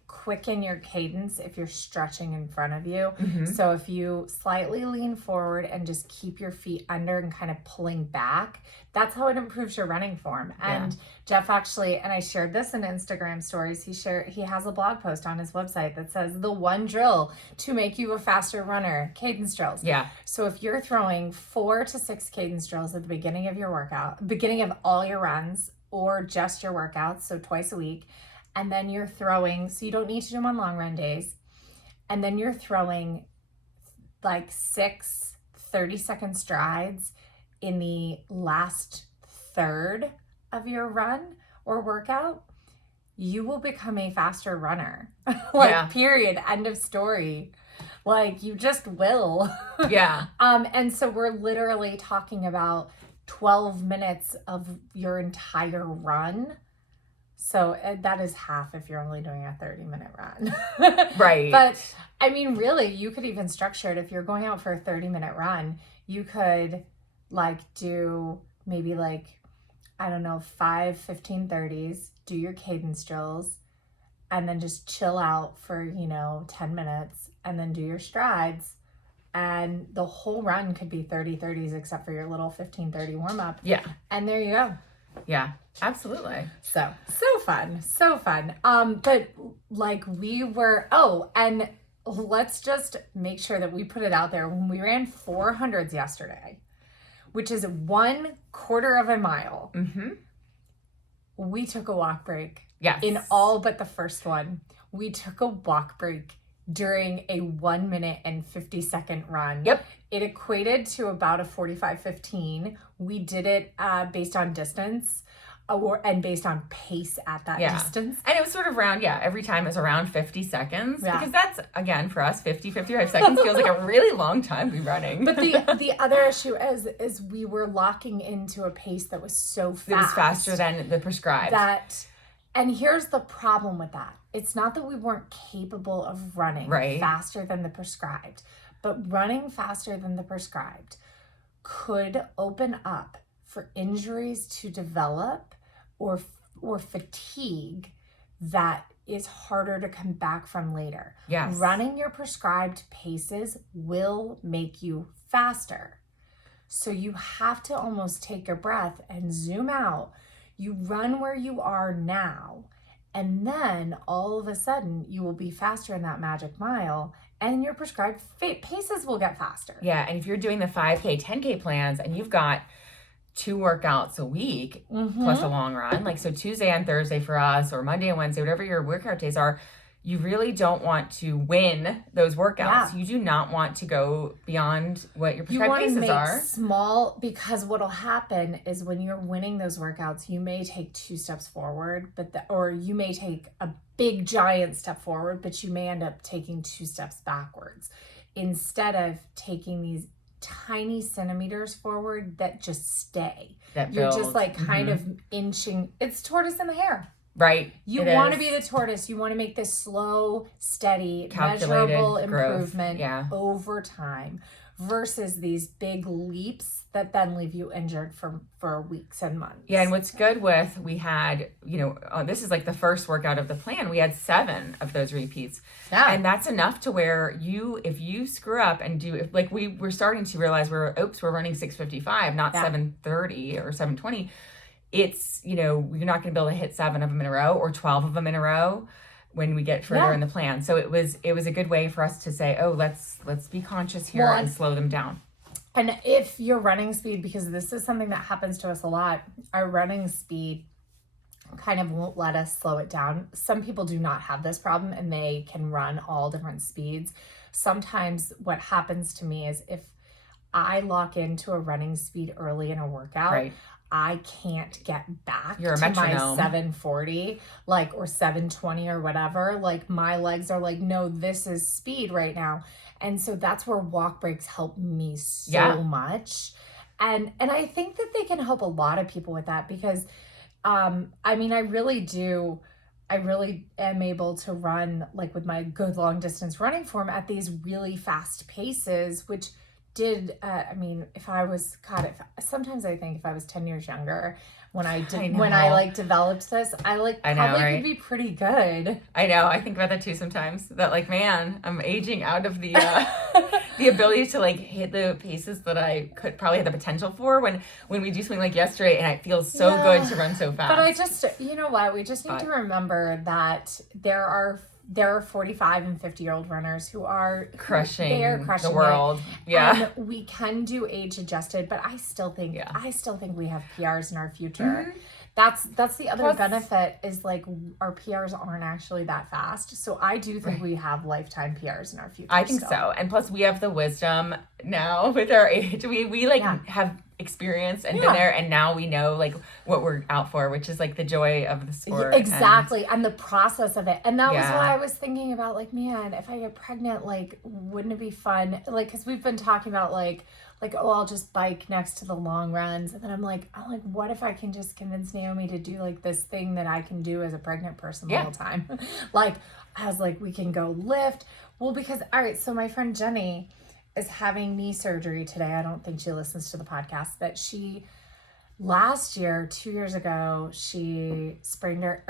quicken your cadence if you're stretching in front of you. Mm-hmm. So if you slightly lean forward and just keep your feet under and kind of pulling back, that's how it improves your running form. And Jeff actually, and I shared this in Instagram stories, he has a blog post on his website that says the one drill to make you a faster runner, cadence drills. Yeah. So if you're throwing 4 to 6 cadence drills at the beginning of your workout, beginning of all your runs or just your workouts, so twice a week, and then you're throwing, so you don't need to do them on long run days, and then you're throwing like 6 30-second strides in the last third of your run or workout, you will become a faster runner. Period. End of story. Like, you just will. Yeah. And so we're literally talking about 12 minutes of your entire run. So that is half if you're only doing a 30-minute run. Right. But I mean, really, you could even structure it. If you're going out for a 30-minute run, you could do maybe 5 15-30s, do your cadence drills, and then just chill out for 10 minutes and then do your strides. And the whole run could be 30-30s except for your little 15-30 warm up. Yeah. And there you go. Yeah, absolutely. So fun. But and let's just make sure that we put it out there. When we ran 400s yesterday, which is 1/4 of a mile, we took a walk break. Yes. In all but the first one, we took a walk break during a 1 minute and 50-second run. Yep. It equated to about a 45-15. We did it based on distance and based on pace at that distance. And it was sort of every time it was around 50 seconds. Yeah. Because that's, again, for us, 55 seconds feels like a really long time to be running. But the other issue is we were locking into a pace that was so fast. It was faster than the prescribed. And here's the problem with that. It's not that we weren't capable of running faster than the prescribed, but running faster than the prescribed could open up for injuries to develop or fatigue that is harder to come back from later. Yes. Running your prescribed paces will make you faster. So you have to almost take a breath and zoom out. You run where you are now, and then all of a sudden you will be faster in that magic mile, and your prescribed paces will get faster. Yeah, and if you're doing the 5K, 10K plans and you've got 2 workouts a week plus a long run, so Tuesday and Thursday for us, or Monday and Wednesday, whatever your workout days are, you really don't want to win those workouts. Yeah. You do not want to go beyond what your prescribed paces are. You want to make small, because what'll happen is when you're winning those workouts, you may take 2 steps forward, or you may take a big giant step forward, but you may end up taking 2 steps backwards instead of taking these tiny centimeters forward that just stay. You're just kind of inching. It's tortoise in the hare. Right. You want to be the tortoise. You want to make this slow, steady, measurable improvement over time versus these big leaps that then leave you injured for weeks and months. Yeah, and what's good we had, this is the first workout of the plan. We had 7 of those repeats. Yeah. And that's enough to where if you screw up and we were starting to realize we're running 6:55, not 7:30 or 7:20. It's, you're not going to be able to hit 7 of them in a row or 12 of them in a row when we get further in the plan. So it was a good way for us to say, let's be conscious here and slow them down. And if your running speed, because this is something that happens to us a lot, our running speed kind of won't let us slow it down. Some people do not have this problem and they can run all different speeds. Sometimes what happens to me is if I lock into a running speed early in a workout, I can't get back to my 740, or 720 or whatever. My legs are no, this is speed right now. And so that's where walk breaks help me so much. And I think that they can help a lot of people with that because, I mean, I really am able to run like with my good long distance running form at these really fast paces, which I mean, if I was, God, sometimes I think if I was 10 years younger, when I like developed this, I I know, probably right? could be pretty good. I know. I think about that too sometimes. That like, man, I'm aging out of the the ability to like hit the paces that I could probably have the potential for when we do something like yesterday, and it feels so good to run so fast. But I just, you know what? We just need to remember that there are 45 and 50-year-old runners who are crushing the world. Yeah. And we can do age adjusted, but I still think we have PRs in our future. Mm-hmm. That's the other benefit is like our PRs aren't actually that fast. So I do think we have lifetime PRs in our future. I think so. And plus we have the wisdom now with our age. We like have experienced and been there, and now we know like what we're out for, which is like the joy of the sport. Exactly. And the process of it. And that was why I was thinking about like, man, if I get pregnant, like, wouldn't it be fun? Like, cause we've been talking about like, oh, I'll just bike next to the long runs. And then I'm like, what if I can just convince Naomi to do like this thing that I can do as a pregnant person the whole time? Like, I was like, we can go lift. Well, because, all right, so my friend Jenny is having knee surgery today. I don't think she listens to the podcast, but last year, 2 years ago, she sprained her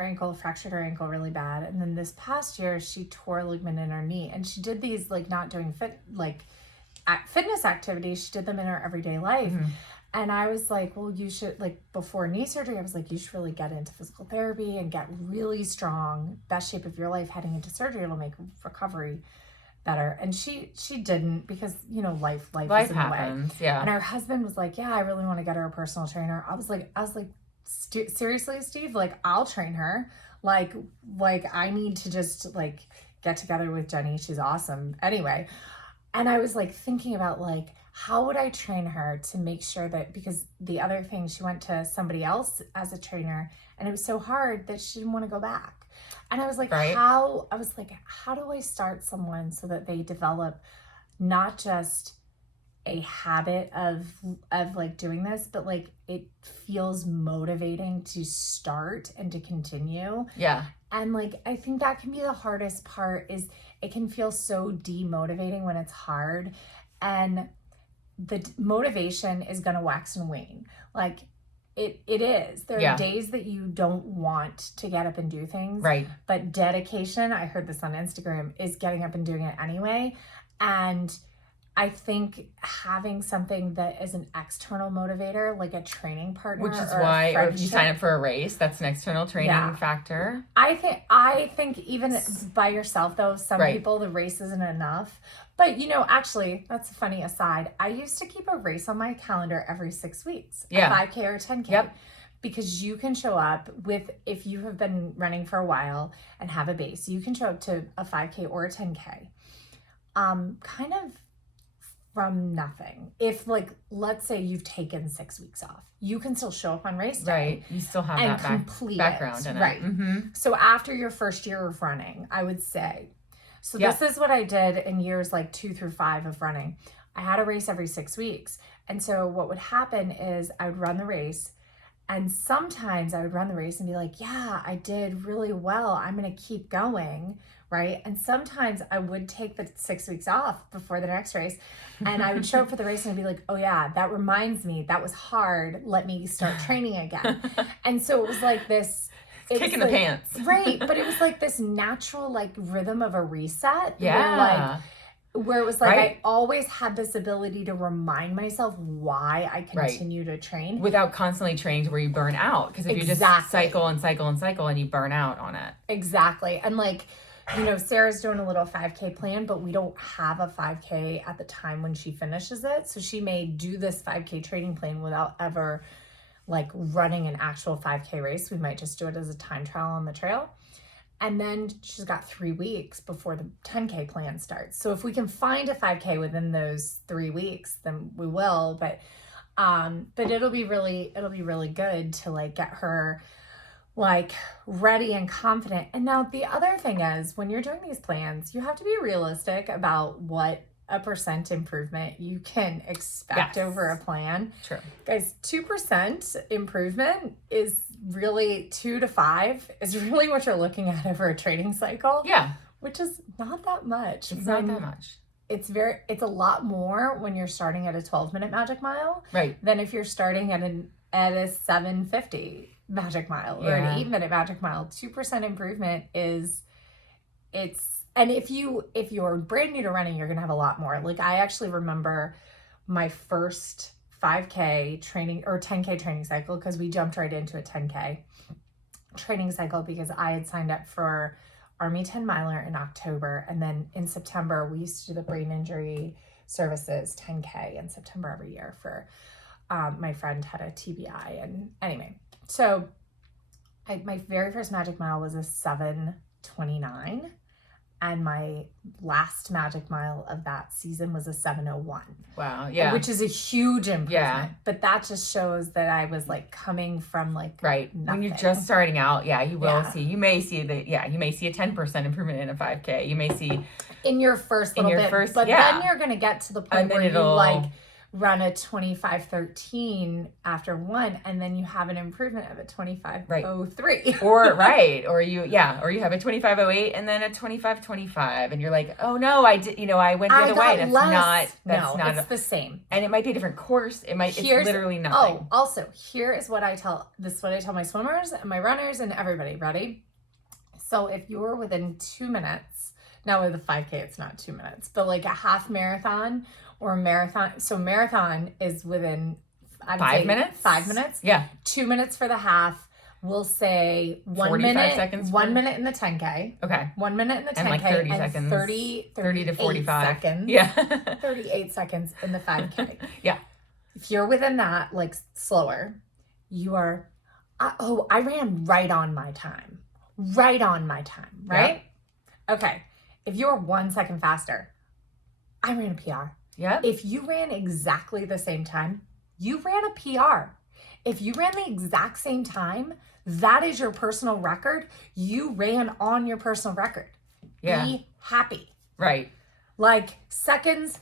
ankle, fractured her ankle really bad. And then this past year, she tore a ligament in her knee. And she did these like not doing fitness activities. She did them in her everyday life. Mm-hmm. And I was like, well, you should, like, before knee surgery, I was like, you should really get into physical therapy and get really strong, best shape of your life heading into surgery. It'll make recovery better. And she didn't, because, you know, life is in the way. Yeah. And her husband was like, yeah, I really want to get her a personal trainer. I was like, seriously, Steve, like, I'll train her. Like I need to just like get together with Jenny. She's awesome. Anyway. And I was like thinking about like, how would I train her to make sure that, because the other thing, she went to somebody else as a trainer and it was so hard that she didn't want to go back. And I was like, how do I start someone so that they develop not just a habit of like doing this, but like it feels motivating to start and to continue. Yeah. And like, I think that can be the hardest part, is it can feel so demotivating when it's hard. And the motivation is going to wax and wane. Like it is. There are days that you don't want to get up and do things. Right. But dedication, I heard this on Instagram, is getting up and doing it anyway. And I think having something that is an external motivator, like a training partner, which is why, or if you sign up for a race, that's an external training factor. I think even by yourself, though, some people, the race isn't enough. But, you know, actually, that's a funny aside. I used to keep a race on my calendar every 6 weeks, a 5K or 10K. Yep. Because you can show up with, if you have been running for a while and have a base, you can show up to a 5K or a 10K. Kind of from nothing. If, like, let's say you've taken 6 weeks off, you can still show up on race day. Right. You still have and that complete background in it. Right. Mm-hmm. So after your first year of running, I would say, so this is what I did in years like 2 through 5 of running. I had a race every 6 weeks. And so what would happen is I would run the race, and sometimes I would run the race and be like, yeah, I did really well. I'm going to keep going. Right. And sometimes I would take the 6 weeks off before the next race, and I would show up for the race and I'd be like, oh yeah, that reminds me, that was hard. Let me start training again. And so it was like this, kick in the pants. Right. But it was like this natural like rhythm of a reset. Where it was like, I always had this ability to remind myself why I continue to train. Without constantly training to where you burn out. Because if you just cycle and cycle and cycle and you burn out on it. Exactly. And like, you know, Sarah's doing a little 5K plan, but we don't have a 5K at the time when she finishes it. So she may do this 5K training plan without ever like running an actual 5K race. We might just do it as a time trial on the trail. And then she's got 3 weeks before the 10K plan starts. So if we can find a 5K within those 3 weeks, then we will. But it'll be really good to like get her like ready and confident. And now the other thing is, when you're doing these plans, you have to be realistic about what a percent improvement you can expect over a plan. True. Guys, 2% improvement is really 2 to 5 is really what you're looking at over a training cycle. Yeah. Which is not that much. It's not that much. It's a lot more when you're starting at a 12-minute Magic Mile. Right. Than if you're starting at a 750 Magic Mile or an 8-minute Magic Mile. 2% improvement and if you're brand new to running, you're going to have a lot more. Like, I actually remember my first 5K training or 10K training cycle, because we jumped right into a 10K training cycle because I had signed up for Army 10 miler in October. And then in September, we used to do the brain injury services 10K in September every year for my friend had a TBI. And anyway, so my very first Magic Mile was a 7:29. And my last Magic Mile of that season was a 7:01. Wow, yeah. Which is a huge improvement. Yeah. But that just shows that I was like coming from like nothing. When you're just starting out, you will see. You may see you may see a 10% improvement in a 5K. You may see in your first little bit. But then you're gonna get to the point where you like run a 25:13 after one, and then you have an improvement of a 25:03. or you have a 25:08 and then a 25:25, and you're like, oh no, I did, I went the other way. And it's the same. And it might be a different course. It's literally nothing. Oh, also, here is what I tell my swimmers and my runners and everybody. Ready? So if you're within 2 minutes, now with a 5K, it's not 2 minutes, but like a half marathon or a marathon. So marathon is within 5 minutes? 5 minutes. Yeah. 2 minutes for the half. We'll say 1 minute. Seconds 1 minute in the 10K. Okay. 1 minute in the 10K. And like 30 and seconds. 30 to 45 seconds. Yeah. 38 seconds in the 5K. Yeah. If you're within that, like slower, you are, I ran right on my time. Right on my time, right? Yeah. Okay. If you're 1 second faster, I ran a PR. Yeah. If you ran exactly the same time, you ran a PR. If you ran the exact same time, that is your personal record. You ran on your personal record. Yeah. Be happy. Right. Like, seconds,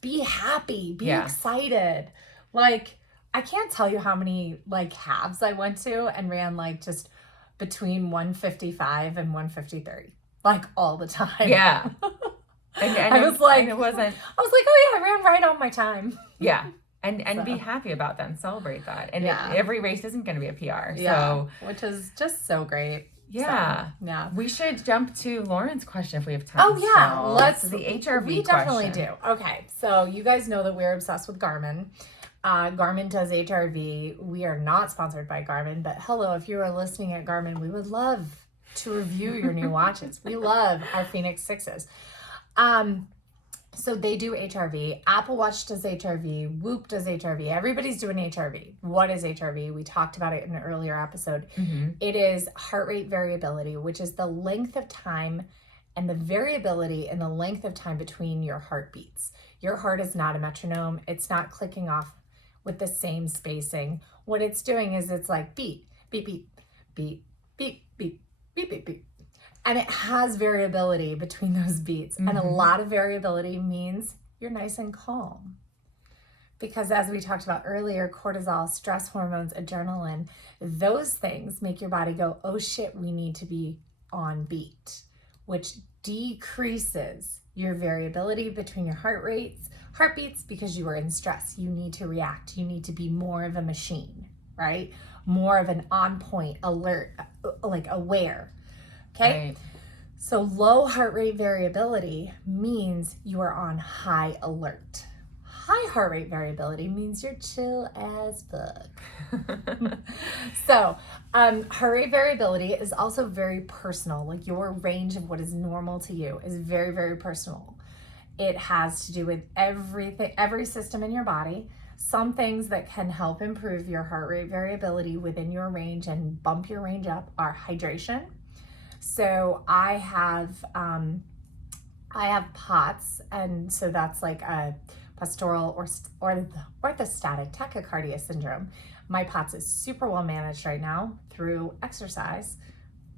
be happy, be excited. Like, I can't tell you how many like halves I went to and ran like just between 155 and 153, like all the time. Yeah. And I was like, it wasn't. I was like, oh yeah, I ran right on my time. Yeah. And be happy about that and celebrate that. And every race isn't going to be a PR. Yeah. So, which is just so great. Yeah. So, yeah. We should jump to Lauren's question if we have time. Oh yeah. So, Let's the HRV We definitely do. Okay. So you guys know that we're obsessed with Garmin. Garmin does HRV. We are not sponsored by Garmin, but hello, if you are listening at Garmin, we would love to review your new watches. We love our Phoenix 6s. So they do HRV. Apple Watch does HRV. Whoop does HRV. Everybody's doing HRV. What is HRV? We talked about it in an earlier episode. Mm-hmm. It is heart rate variability, which is the length of time and the variability in the length of time between your heartbeats. Your heart is not a metronome. It's not clicking off with the same spacing. What it's doing is it's like beat, beat, beat, beat, beat, beat, beat, beat, beat. And it has variability between those beats. Mm-hmm. And a lot of variability means you're nice and calm. Because as we talked about earlier, cortisol, stress hormones, adrenaline, those things make your body go, oh shit, we need to be on beat, which decreases your variability between your heartbeats, because you are in stress. You need to react. You need to be more of a machine, right? More of an on point, alert, like aware. Okay. Right. So low heart rate variability means you are on high alert. High heart rate variability means you're chill as fuck. So heart rate variability is also very personal. Like, your range of what is normal to you is very, very personal. It has to do with every system in your body. Some things that can help improve your heart rate variability within your range and bump your range up are hydration. So I have POTS, and so that's like a postural or orthostatic tachycardia syndrome. My POTS is super well managed right now through exercise,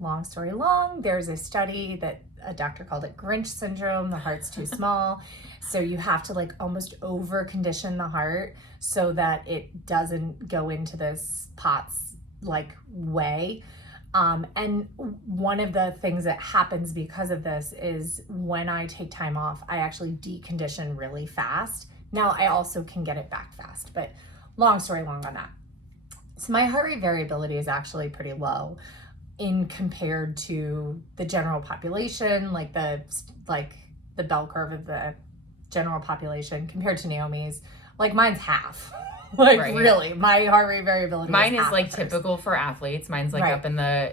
long story long, there's a study that a doctor called it Grinch syndrome. The heart's too small. So you have to like almost over condition the heart so that it doesn't go into this POTS like way. And one of the things that happens because of this is when I take time off, I actually decondition really fast. Now I also can get it back fast, but long story long on that. So my heart rate variability is actually pretty low in compared to the general population, like the bell curve of the general population compared to Naomi's. Like mine's half. Like Right. really, my heart rate variability. Mine is half like of hers. typical for athletes. Mine's like Right. up in the,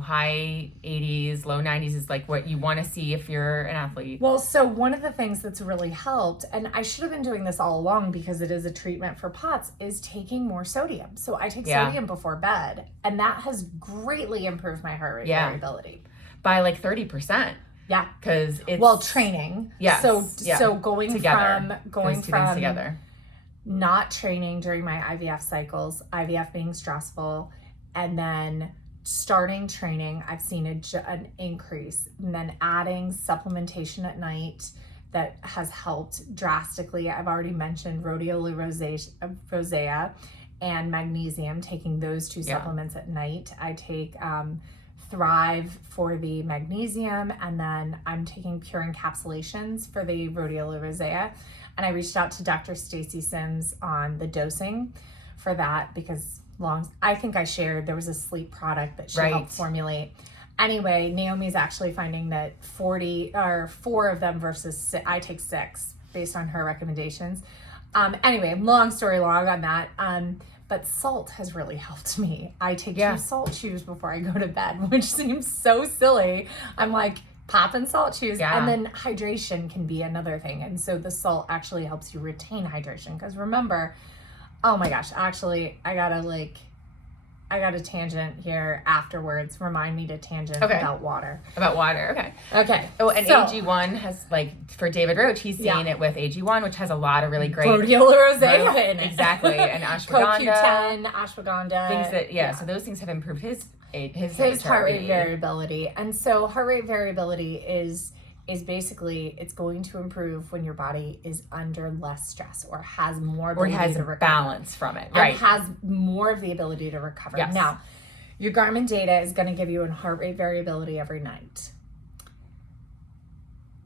high 80s, low 90s is like what you want to see if you're an athlete. Well, so one of the things that's really helped, and I should have been doing this all along because it is a treatment for POTS, is taking more sodium. So I take sodium before bed, and that has greatly improved my heart rate variability. By like 30%. Yeah. Because it's... Well, training. Yes. So going together. from Those two things together. Not training during my IVF cycles, IVF being stressful, and then starting training, I've seen an increase, and then adding supplementation at night that has helped drastically. I've already mentioned rhodiola rosea and magnesium, taking those two supplements at night. I take Thrive for the magnesium, and then I'm taking pure encapsulations for the rhodiola rosea. And I reached out to Dr. Stacy Sims on the dosing for that because I think I shared there was a sleep product that she helped formulate. Anyway, Naomi's actually finding that 4 of them versus I take 6 based on her recommendations. Anyway, long story long on that. But salt has really helped me. I take 2 salt chews before I go to bed, which seems so silly. I'm like, popping salt chews. And then hydration can be another thing. And so the salt actually helps you retain hydration. Because remember, oh my gosh, actually, I got a tangent here afterwards. Remind me to tangent about water. About water, okay. Okay. Oh, and AG1 has, like, for David Roach, he's seen it with AG1, which has a lot of really great... Rhodiola rosea in it. Exactly, and ashwagandha. CoQ10, ashwagandha. Things that, so those things have improved his heart rate variability. And so heart rate variability is basically, it's going to improve when your body is under less stress or has more ability to recover. Balance from it, and has more of the ability to recover. Yes. Now, your Garmin data is going to give you a heart rate variability every night.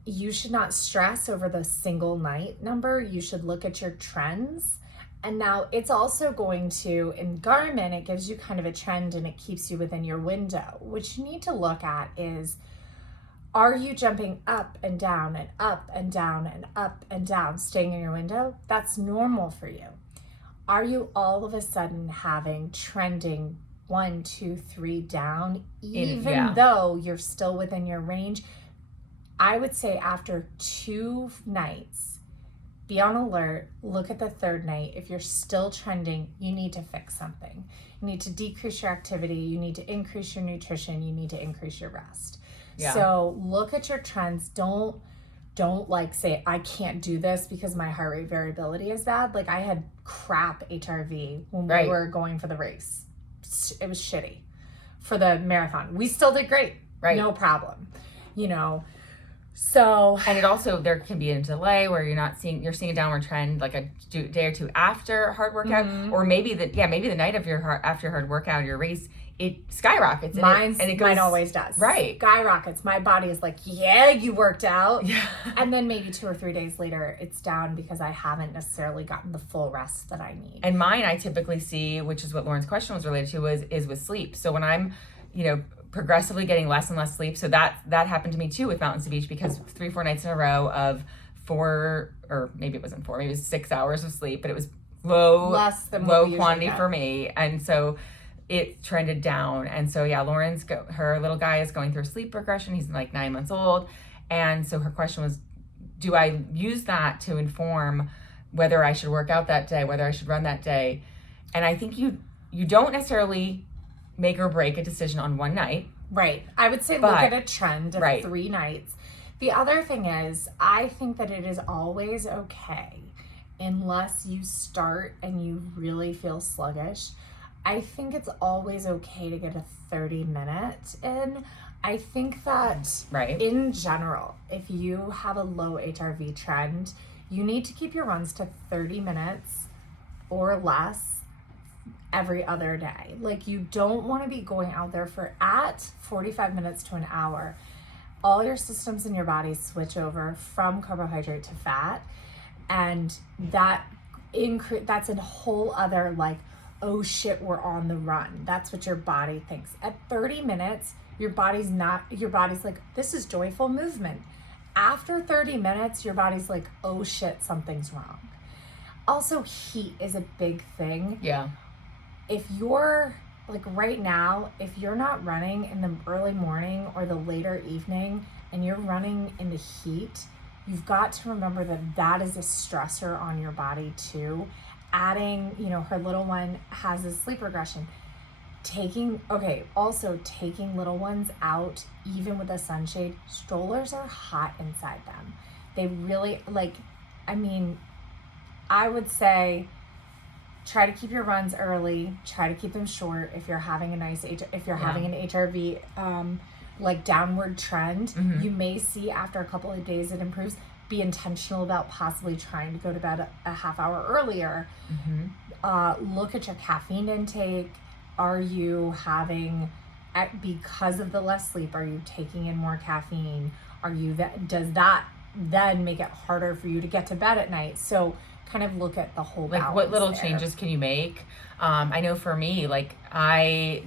You should not stress over the single night number. You should look at your trends. And now it's also going to, in Garmin, it gives you kind of a trend and it keeps you within your window. What you need to look at is, are you jumping up and down and up and down and up and down, staying in your window? That's normal for you. Are you all of a sudden having trending 1, 2, 3 down, even though you're still within your range? I would say after 2 nights, be on alert, look at the 3rd night. If you're still trending, you need to fix something. You need to decrease your activity, you need to increase your nutrition, you need to increase your rest. Yeah. So look at your trends. Don't like say, I can't do this because my heart rate variability is bad. Like I had crap HRV when we were going for the race. It was shitty for the marathon. We still did great. No problem. So, and it also, there can be a delay where you're seeing a downward trend like a day or two after a hard workout, or maybe the night of after your hard workout or your race, it skyrockets. Mine always does. Right. Skyrockets. My body is like, yeah, you worked out. Yeah. And then maybe 2 or 3 days later, it's down because I haven't necessarily gotten the full rest that I need. And mine, I typically see, which is what Lauren's question was related to, is with sleep. So when I'm, progressively getting less and less sleep. So that happened to me too with Mountains to Beach, because 3-4 nights in a row of 4, or maybe it wasn't 4, maybe it was 6 hours of sleep, but it was low quantity for me. And so it trended down. And so, Lauren's, her little guy is going through sleep regression. He's like 9 months old. And so her question was, do I use that to inform whether I should work out that day, whether I should run that day? And I think you don't necessarily make or break a decision on one night. Right. I would say look at a trend of 3 nights. The other thing is, I think that it is always okay, unless you start and you really feel sluggish, I think it's always okay to get a 30-minute in. I think that Right. in general, if you have a low HRV trend, you need to keep your runs to 30 minutes or less every other day. Like, you don't want to be going out there for at 45 minutes to an hour. All your systems in your body switch over from carbohydrate to fat, and that's a whole other like, oh shit, we're on the run. That's what your body thinks. At 30 minutes, your body's like, this is joyful movement. After 30 minutes, your body's like, oh shit, something's wrong. Also, heat is a big thing. Yeah. If you're like right now, if you're not running in the early morning or the later evening and you're running in the heat, you've got to remember that is a stressor on your body too. Adding, her little one has a sleep regression. Taking little ones out, even with a sunshade, strollers are hot inside them. They really, I would say try to keep your runs early, try to keep them short. If you're having having an HRV, downward trend, you may see after a couple of days it improves. Be intentional about possibly trying to go to bed a half hour earlier. Look at your caffeine intake. Are you because of the less sleep, are you taking in more caffeine? Does that then make it harder for you to get to bed at night? So kind of look at the whole balance. What little there. changes can you make? I know for me,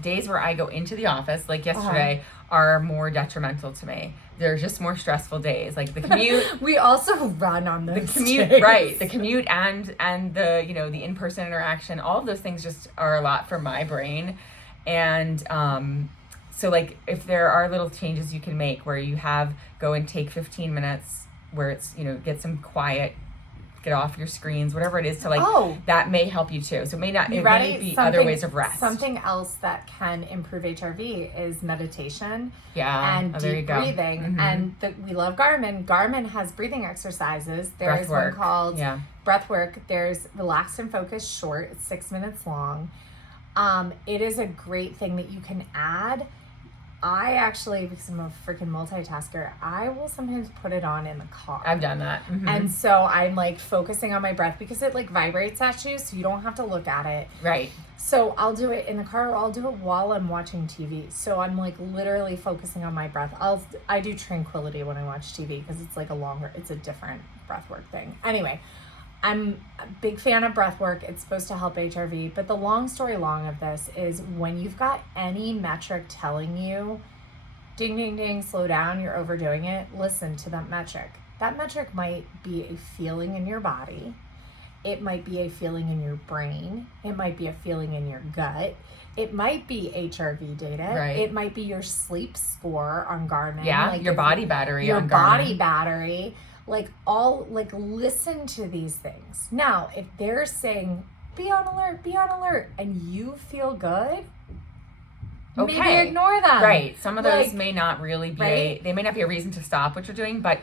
days where I go into the office, like yesterday, are more detrimental to me. They're just more stressful days. Like the commute. We also run on those the commute, days. Right? The commute and the the in-person interaction. All of those things just are a lot for my brain, and so if there are little changes you can make where you go and take 15 minutes where it's get some quiet. Get off your screens, whatever it is that may help you too. So it may be other ways of rest. Something else that can improve HRV is meditation and there you deep go. breathing. And we love Garmin. Garmin has breathing exercises. There's one called breath work. There's relaxed and focused short. It's 6 minutes long. It is a great thing that you can add. I actually, because I'm a freaking multitasker, I will sometimes put it on in the car. I've done that. And so I'm focusing on my breath because it vibrates at you, so you don't have to look at it. Right. So I'll do it in the car, or I'll do it while I'm watching TV. So I'm literally focusing on my breath. I do tranquility when I watch TV because it's a different breath work thing. Anyway, I'm a big fan of breath work. It's supposed to help HRV, but the long story long of this is when you've got any metric telling you, ding, ding, ding, slow down, you're overdoing it, listen to that metric. That metric might be a feeling in your body. It might be a feeling in your brain. It might be a feeling in your gut. It might be HRV data. Right. It might be your sleep score on Garmin. Yeah, your body battery on Garmin. Your body battery. Listen to these things. Now, if they're saying, be on alert, and you feel good, maybe ignore them. Right. Some of those may not really be they may not be a reason to stop what you're doing, but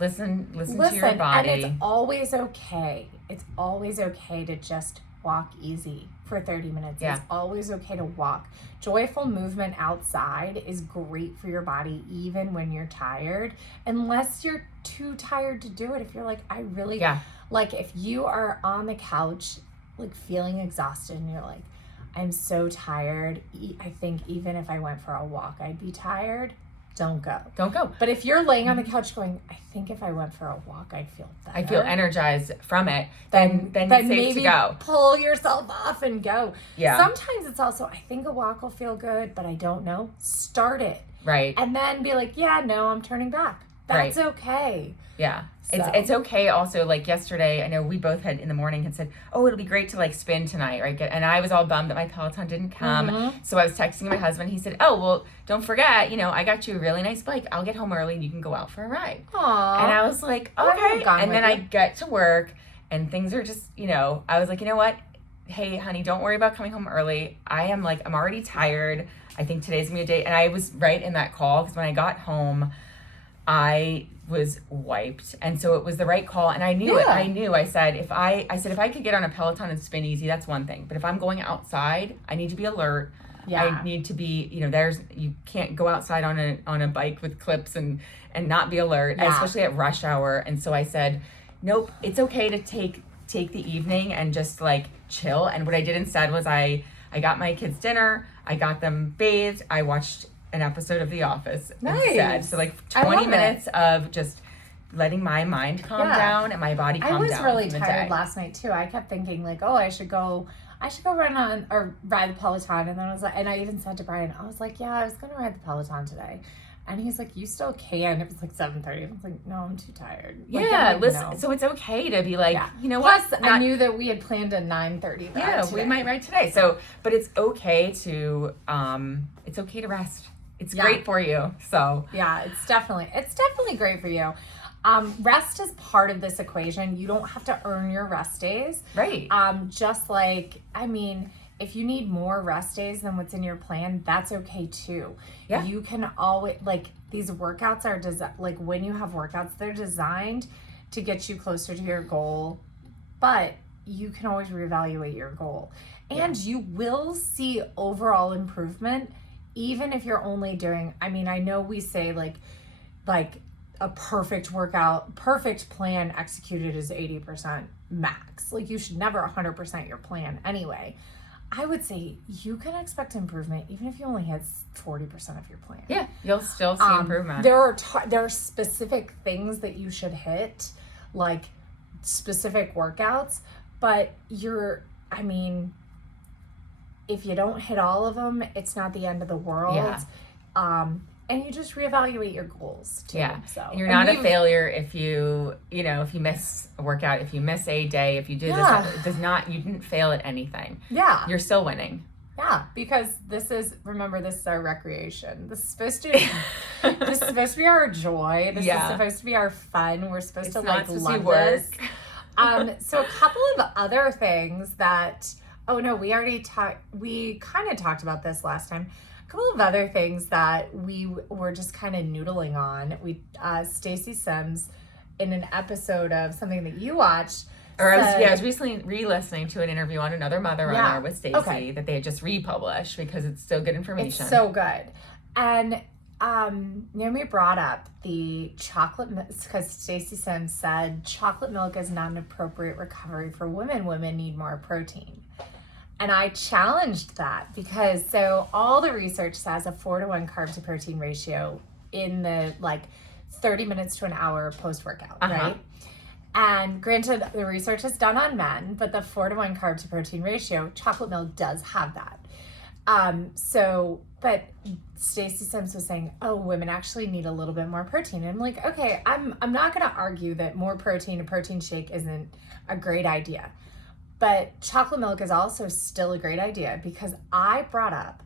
listen to your body. And it's always okay. It's always okay to just walk easy for 30 minutes. Yeah. It's always okay to walk. Joyful movement outside is great for your body, even when you're tired, unless you're too tired to do it. If you're if you are on the couch, feeling exhausted and you're I'm so tired. I think even if I went for a walk, I'd be tired. Don't go. But if you're laying on the couch going, I think if I went for a walk, I'd feel better. I feel energized from it. Then it's safe to go. Pull yourself off and go. Yeah. Sometimes it's also, I think a walk will feel good, but I don't know. Start it. Right. And then be no, I'm turning back. That's okay. Yeah. So. It's okay also, yesterday, I know we both in the morning had said, oh, it'll be great to spin tonight, right? And I was all bummed that my Peloton didn't come. So I was texting my husband. He said, oh, well, don't forget, I got you a really nice bike. I'll get home early and you can go out for a ride. Aww. And I was like, okay. And then I get to work and things are just, I was like, you know what? Hey, honey, don't worry about coming home early. I'm already tired. I think today's going to be a day. And I was right in that call because when I got home, I was wiped, and so it was the right call, and I knew it. I said if I could get on a Peloton and spin easy, that's one thing, but if I'm going outside, I need to be alert. Yeah. I need to be, you can't go outside on a bike with clips and not be alert, especially at rush hour. And so I said, nope, it's okay to take the evening and just like chill. And what I did instead was I got my kids dinner, I got them bathed, I watched an episode of The Office instead. So like 20 minutes of just letting my mind calm down and my body calm down. I was really tired last night too. I kept thinking like, oh, I should go run on or ride the Peloton. And then I was like, and I even said to Brian, I was like, yeah, I was going to ride the Peloton today. And he's like, you still can. It was like 7:30. I was like, no, I'm too tired. Like, yeah, listen. So it's okay to be like, you know what? Plus, I knew that we had planned a 9:30. Yeah, today. We might ride today. So, but it's okay to rest. It's great for you. So yeah, it's definitely great for you. Rest is part of this equation. You don't have to earn your rest days. Right. Just like, I mean, if you need more rest days than what's in your plan, that's okay too. Yeah. You can always, like, these workouts are like when you have workouts, they're designed to get you closer to your goal, but you can always reevaluate your goal. And you will see overall improvement even if you're only doing, I mean, I know we say like a perfect workout, perfect plan executed is 80% max. Like you should never 100% your plan anyway. I would say you can expect improvement even if you only hit 40% of your plan. Yeah, you'll still see improvement. There are specific things that you should hit, like specific workouts, but if you don't hit all of them, it's not the end of the world. Yeah. And you just reevaluate your goals too. Yeah. So you're not a failure if you miss a workout, if you miss a day, if you do this, you didn't fail at anything. Yeah. You're still winning. Yeah, because this is our recreation. This is supposed to be our joy. This is supposed to be our fun. We're supposed to love this. So a couple of other things that, we kind of talked about this last time. A couple of other things that we were just kind of noodling on. Stacey Sims, in an episode of something that you watched, I was recently re-listening to an interview on Another Mother Runner with Stacey that they had just republished because it's still good information. It's so good. And Naomi brought up the chocolate milk because Stacey Sims said chocolate milk is not an appropriate recovery for women. Women need more protein. And I challenged that because all the research says a 4-to-1 carb to protein ratio in the 30 minutes to an hour post-workout, right? And granted, the research is done on men, but the 4-to-1 carb to protein ratio, chocolate milk does have that. But Stacey Sims was saying, oh, women actually need a little bit more protein. And I'm like, okay, I'm not going to argue that more protein, a protein shake isn't a great idea. But chocolate milk is also still a great idea because I brought up,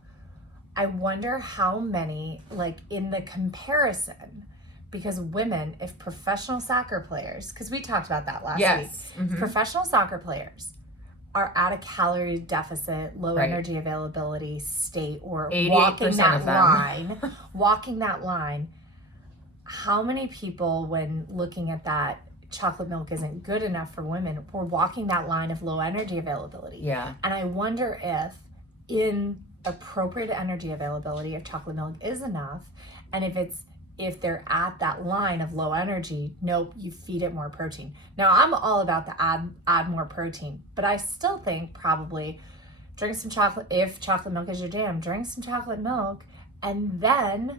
I wonder how many, in the comparison, because women, if professional soccer players, because we talked about that last week, professional soccer players are at a calorie deficit, low energy availability state, or walking that line, how many people, when looking at that, chocolate milk isn't good enough for women, we're walking that line of low energy availability. Yeah. And I wonder if in appropriate energy availability, if chocolate milk is enough, and if they're at that line of low energy, nope, you feed it more protein. Now, I'm all about the add more protein, but I still think probably drink some chocolate. If chocolate milk is your jam, drink some chocolate milk and then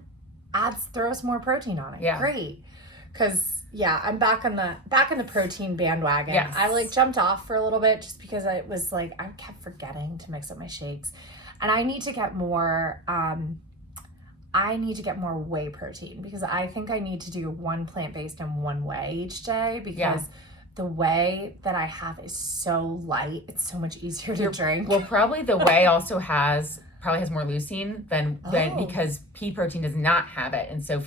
throw some more protein on it. Yeah. Great. Because I'm back on the protein bandwagon. Yes. I jumped off for a little bit just because I was I kept forgetting to mix up my shakes. And I need to get more whey protein because I think I need to do one plant-based and one whey each day because the whey that I have is so light. It's so much easier to drink. Well, probably the whey also has more leucine than because pea protein does not have it. And so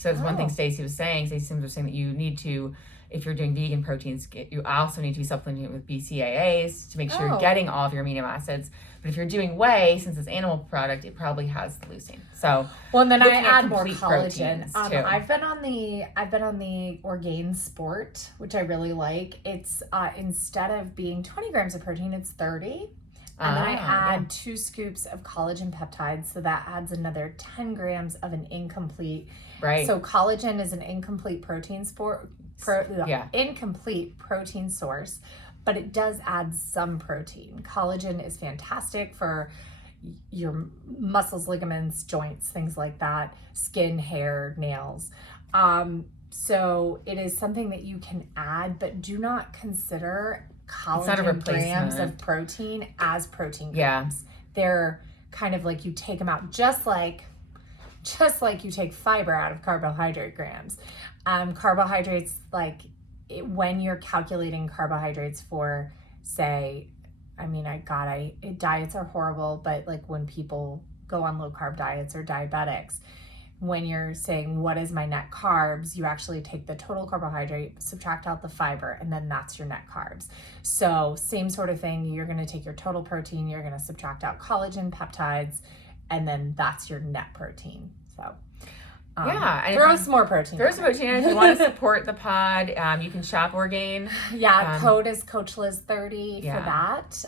that's one thing Stacey was saying. Stacey Sims was saying that you need to, if you're doing vegan proteins, you also need to be supplementing with BCAAs to make sure you're getting all of your amino acids. But if you're doing whey, since it's animal product, it probably has the leucine. So and then I add more collagen. I've been on the Orgain Sport, which I really like. It's instead of being 20 grams of protein, it's 30. And then I add 2 scoops of collagen peptides. So that adds another 10 grams of an incomplete. Right. So collagen is an incomplete protein incomplete protein source, but it does add some protein. Collagen is fantastic for your muscles, ligaments, joints, things like that, skin, hair, nails. So it is something that you can add, but do not consider collagen grams of protein as protein grams. They're kind of like, you take them out just like you take fiber out of carbohydrate grams. Carbohydrates, when you're calculating carbohydrates for, say, diets are horrible, but like when people go on low carb diets or diabetics, when you're saying, what is my net carbs, you actually take the total carbohydrate, subtract out the fiber, and then that's your net carbs. So same sort of thing, you're gonna take your total protein, you're gonna subtract out collagen, peptides, and then that's your net protein. So throw some more protein. Throw some protein. If you want to support the pod, you can shop Orgain. Code is CoachLiz30 for that.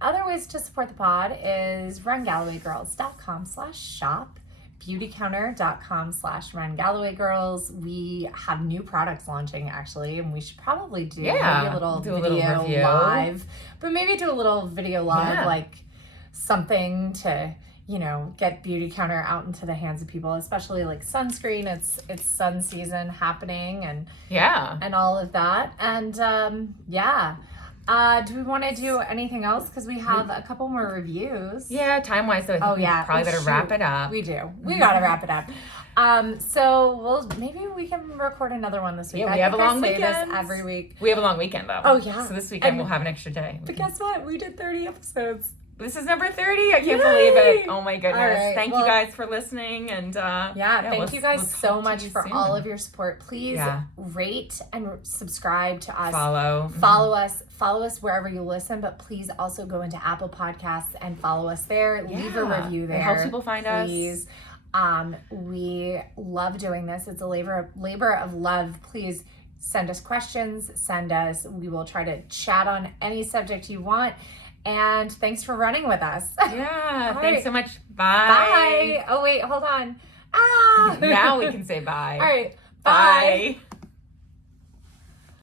Other ways to support the pod is RunGallowayGirls.com/shop. beautycounter.com/RunGallowayGirls. We have new products launching, actually, and we should probably do maybe a little video live, but maybe do a little video live, like something to, get Beauty Counter out into the hands of people, especially like sunscreen. It's sun season happening, and all of that. And do we want to do anything else? Because we have a couple more reviews. Yeah, time-wise, so I think we probably better wrap it up. We do. We got to wrap it up. So maybe we can record another one this week. Yeah, we have a long weekend. Every week. We have a long weekend, though. Oh, yeah. So this weekend we'll have an extra day. But guess what? We did 30 episodes. This is number 30. I can't believe it. Oh my goodness. Right, thank you guys for listening. And thank you guys so much for all of your support. Please rate and subscribe to us. Follow us wherever you listen, but please also go into Apple Podcasts and follow us there. Leave a review there. It helps people find us. We love doing this. It's a labor of love. Please send us questions. We will try to chat on any subject you want. And thanks for running with us. Thanks so much. Bye. Bye. Oh, wait, hold on. Now we can say bye. All right. Bye.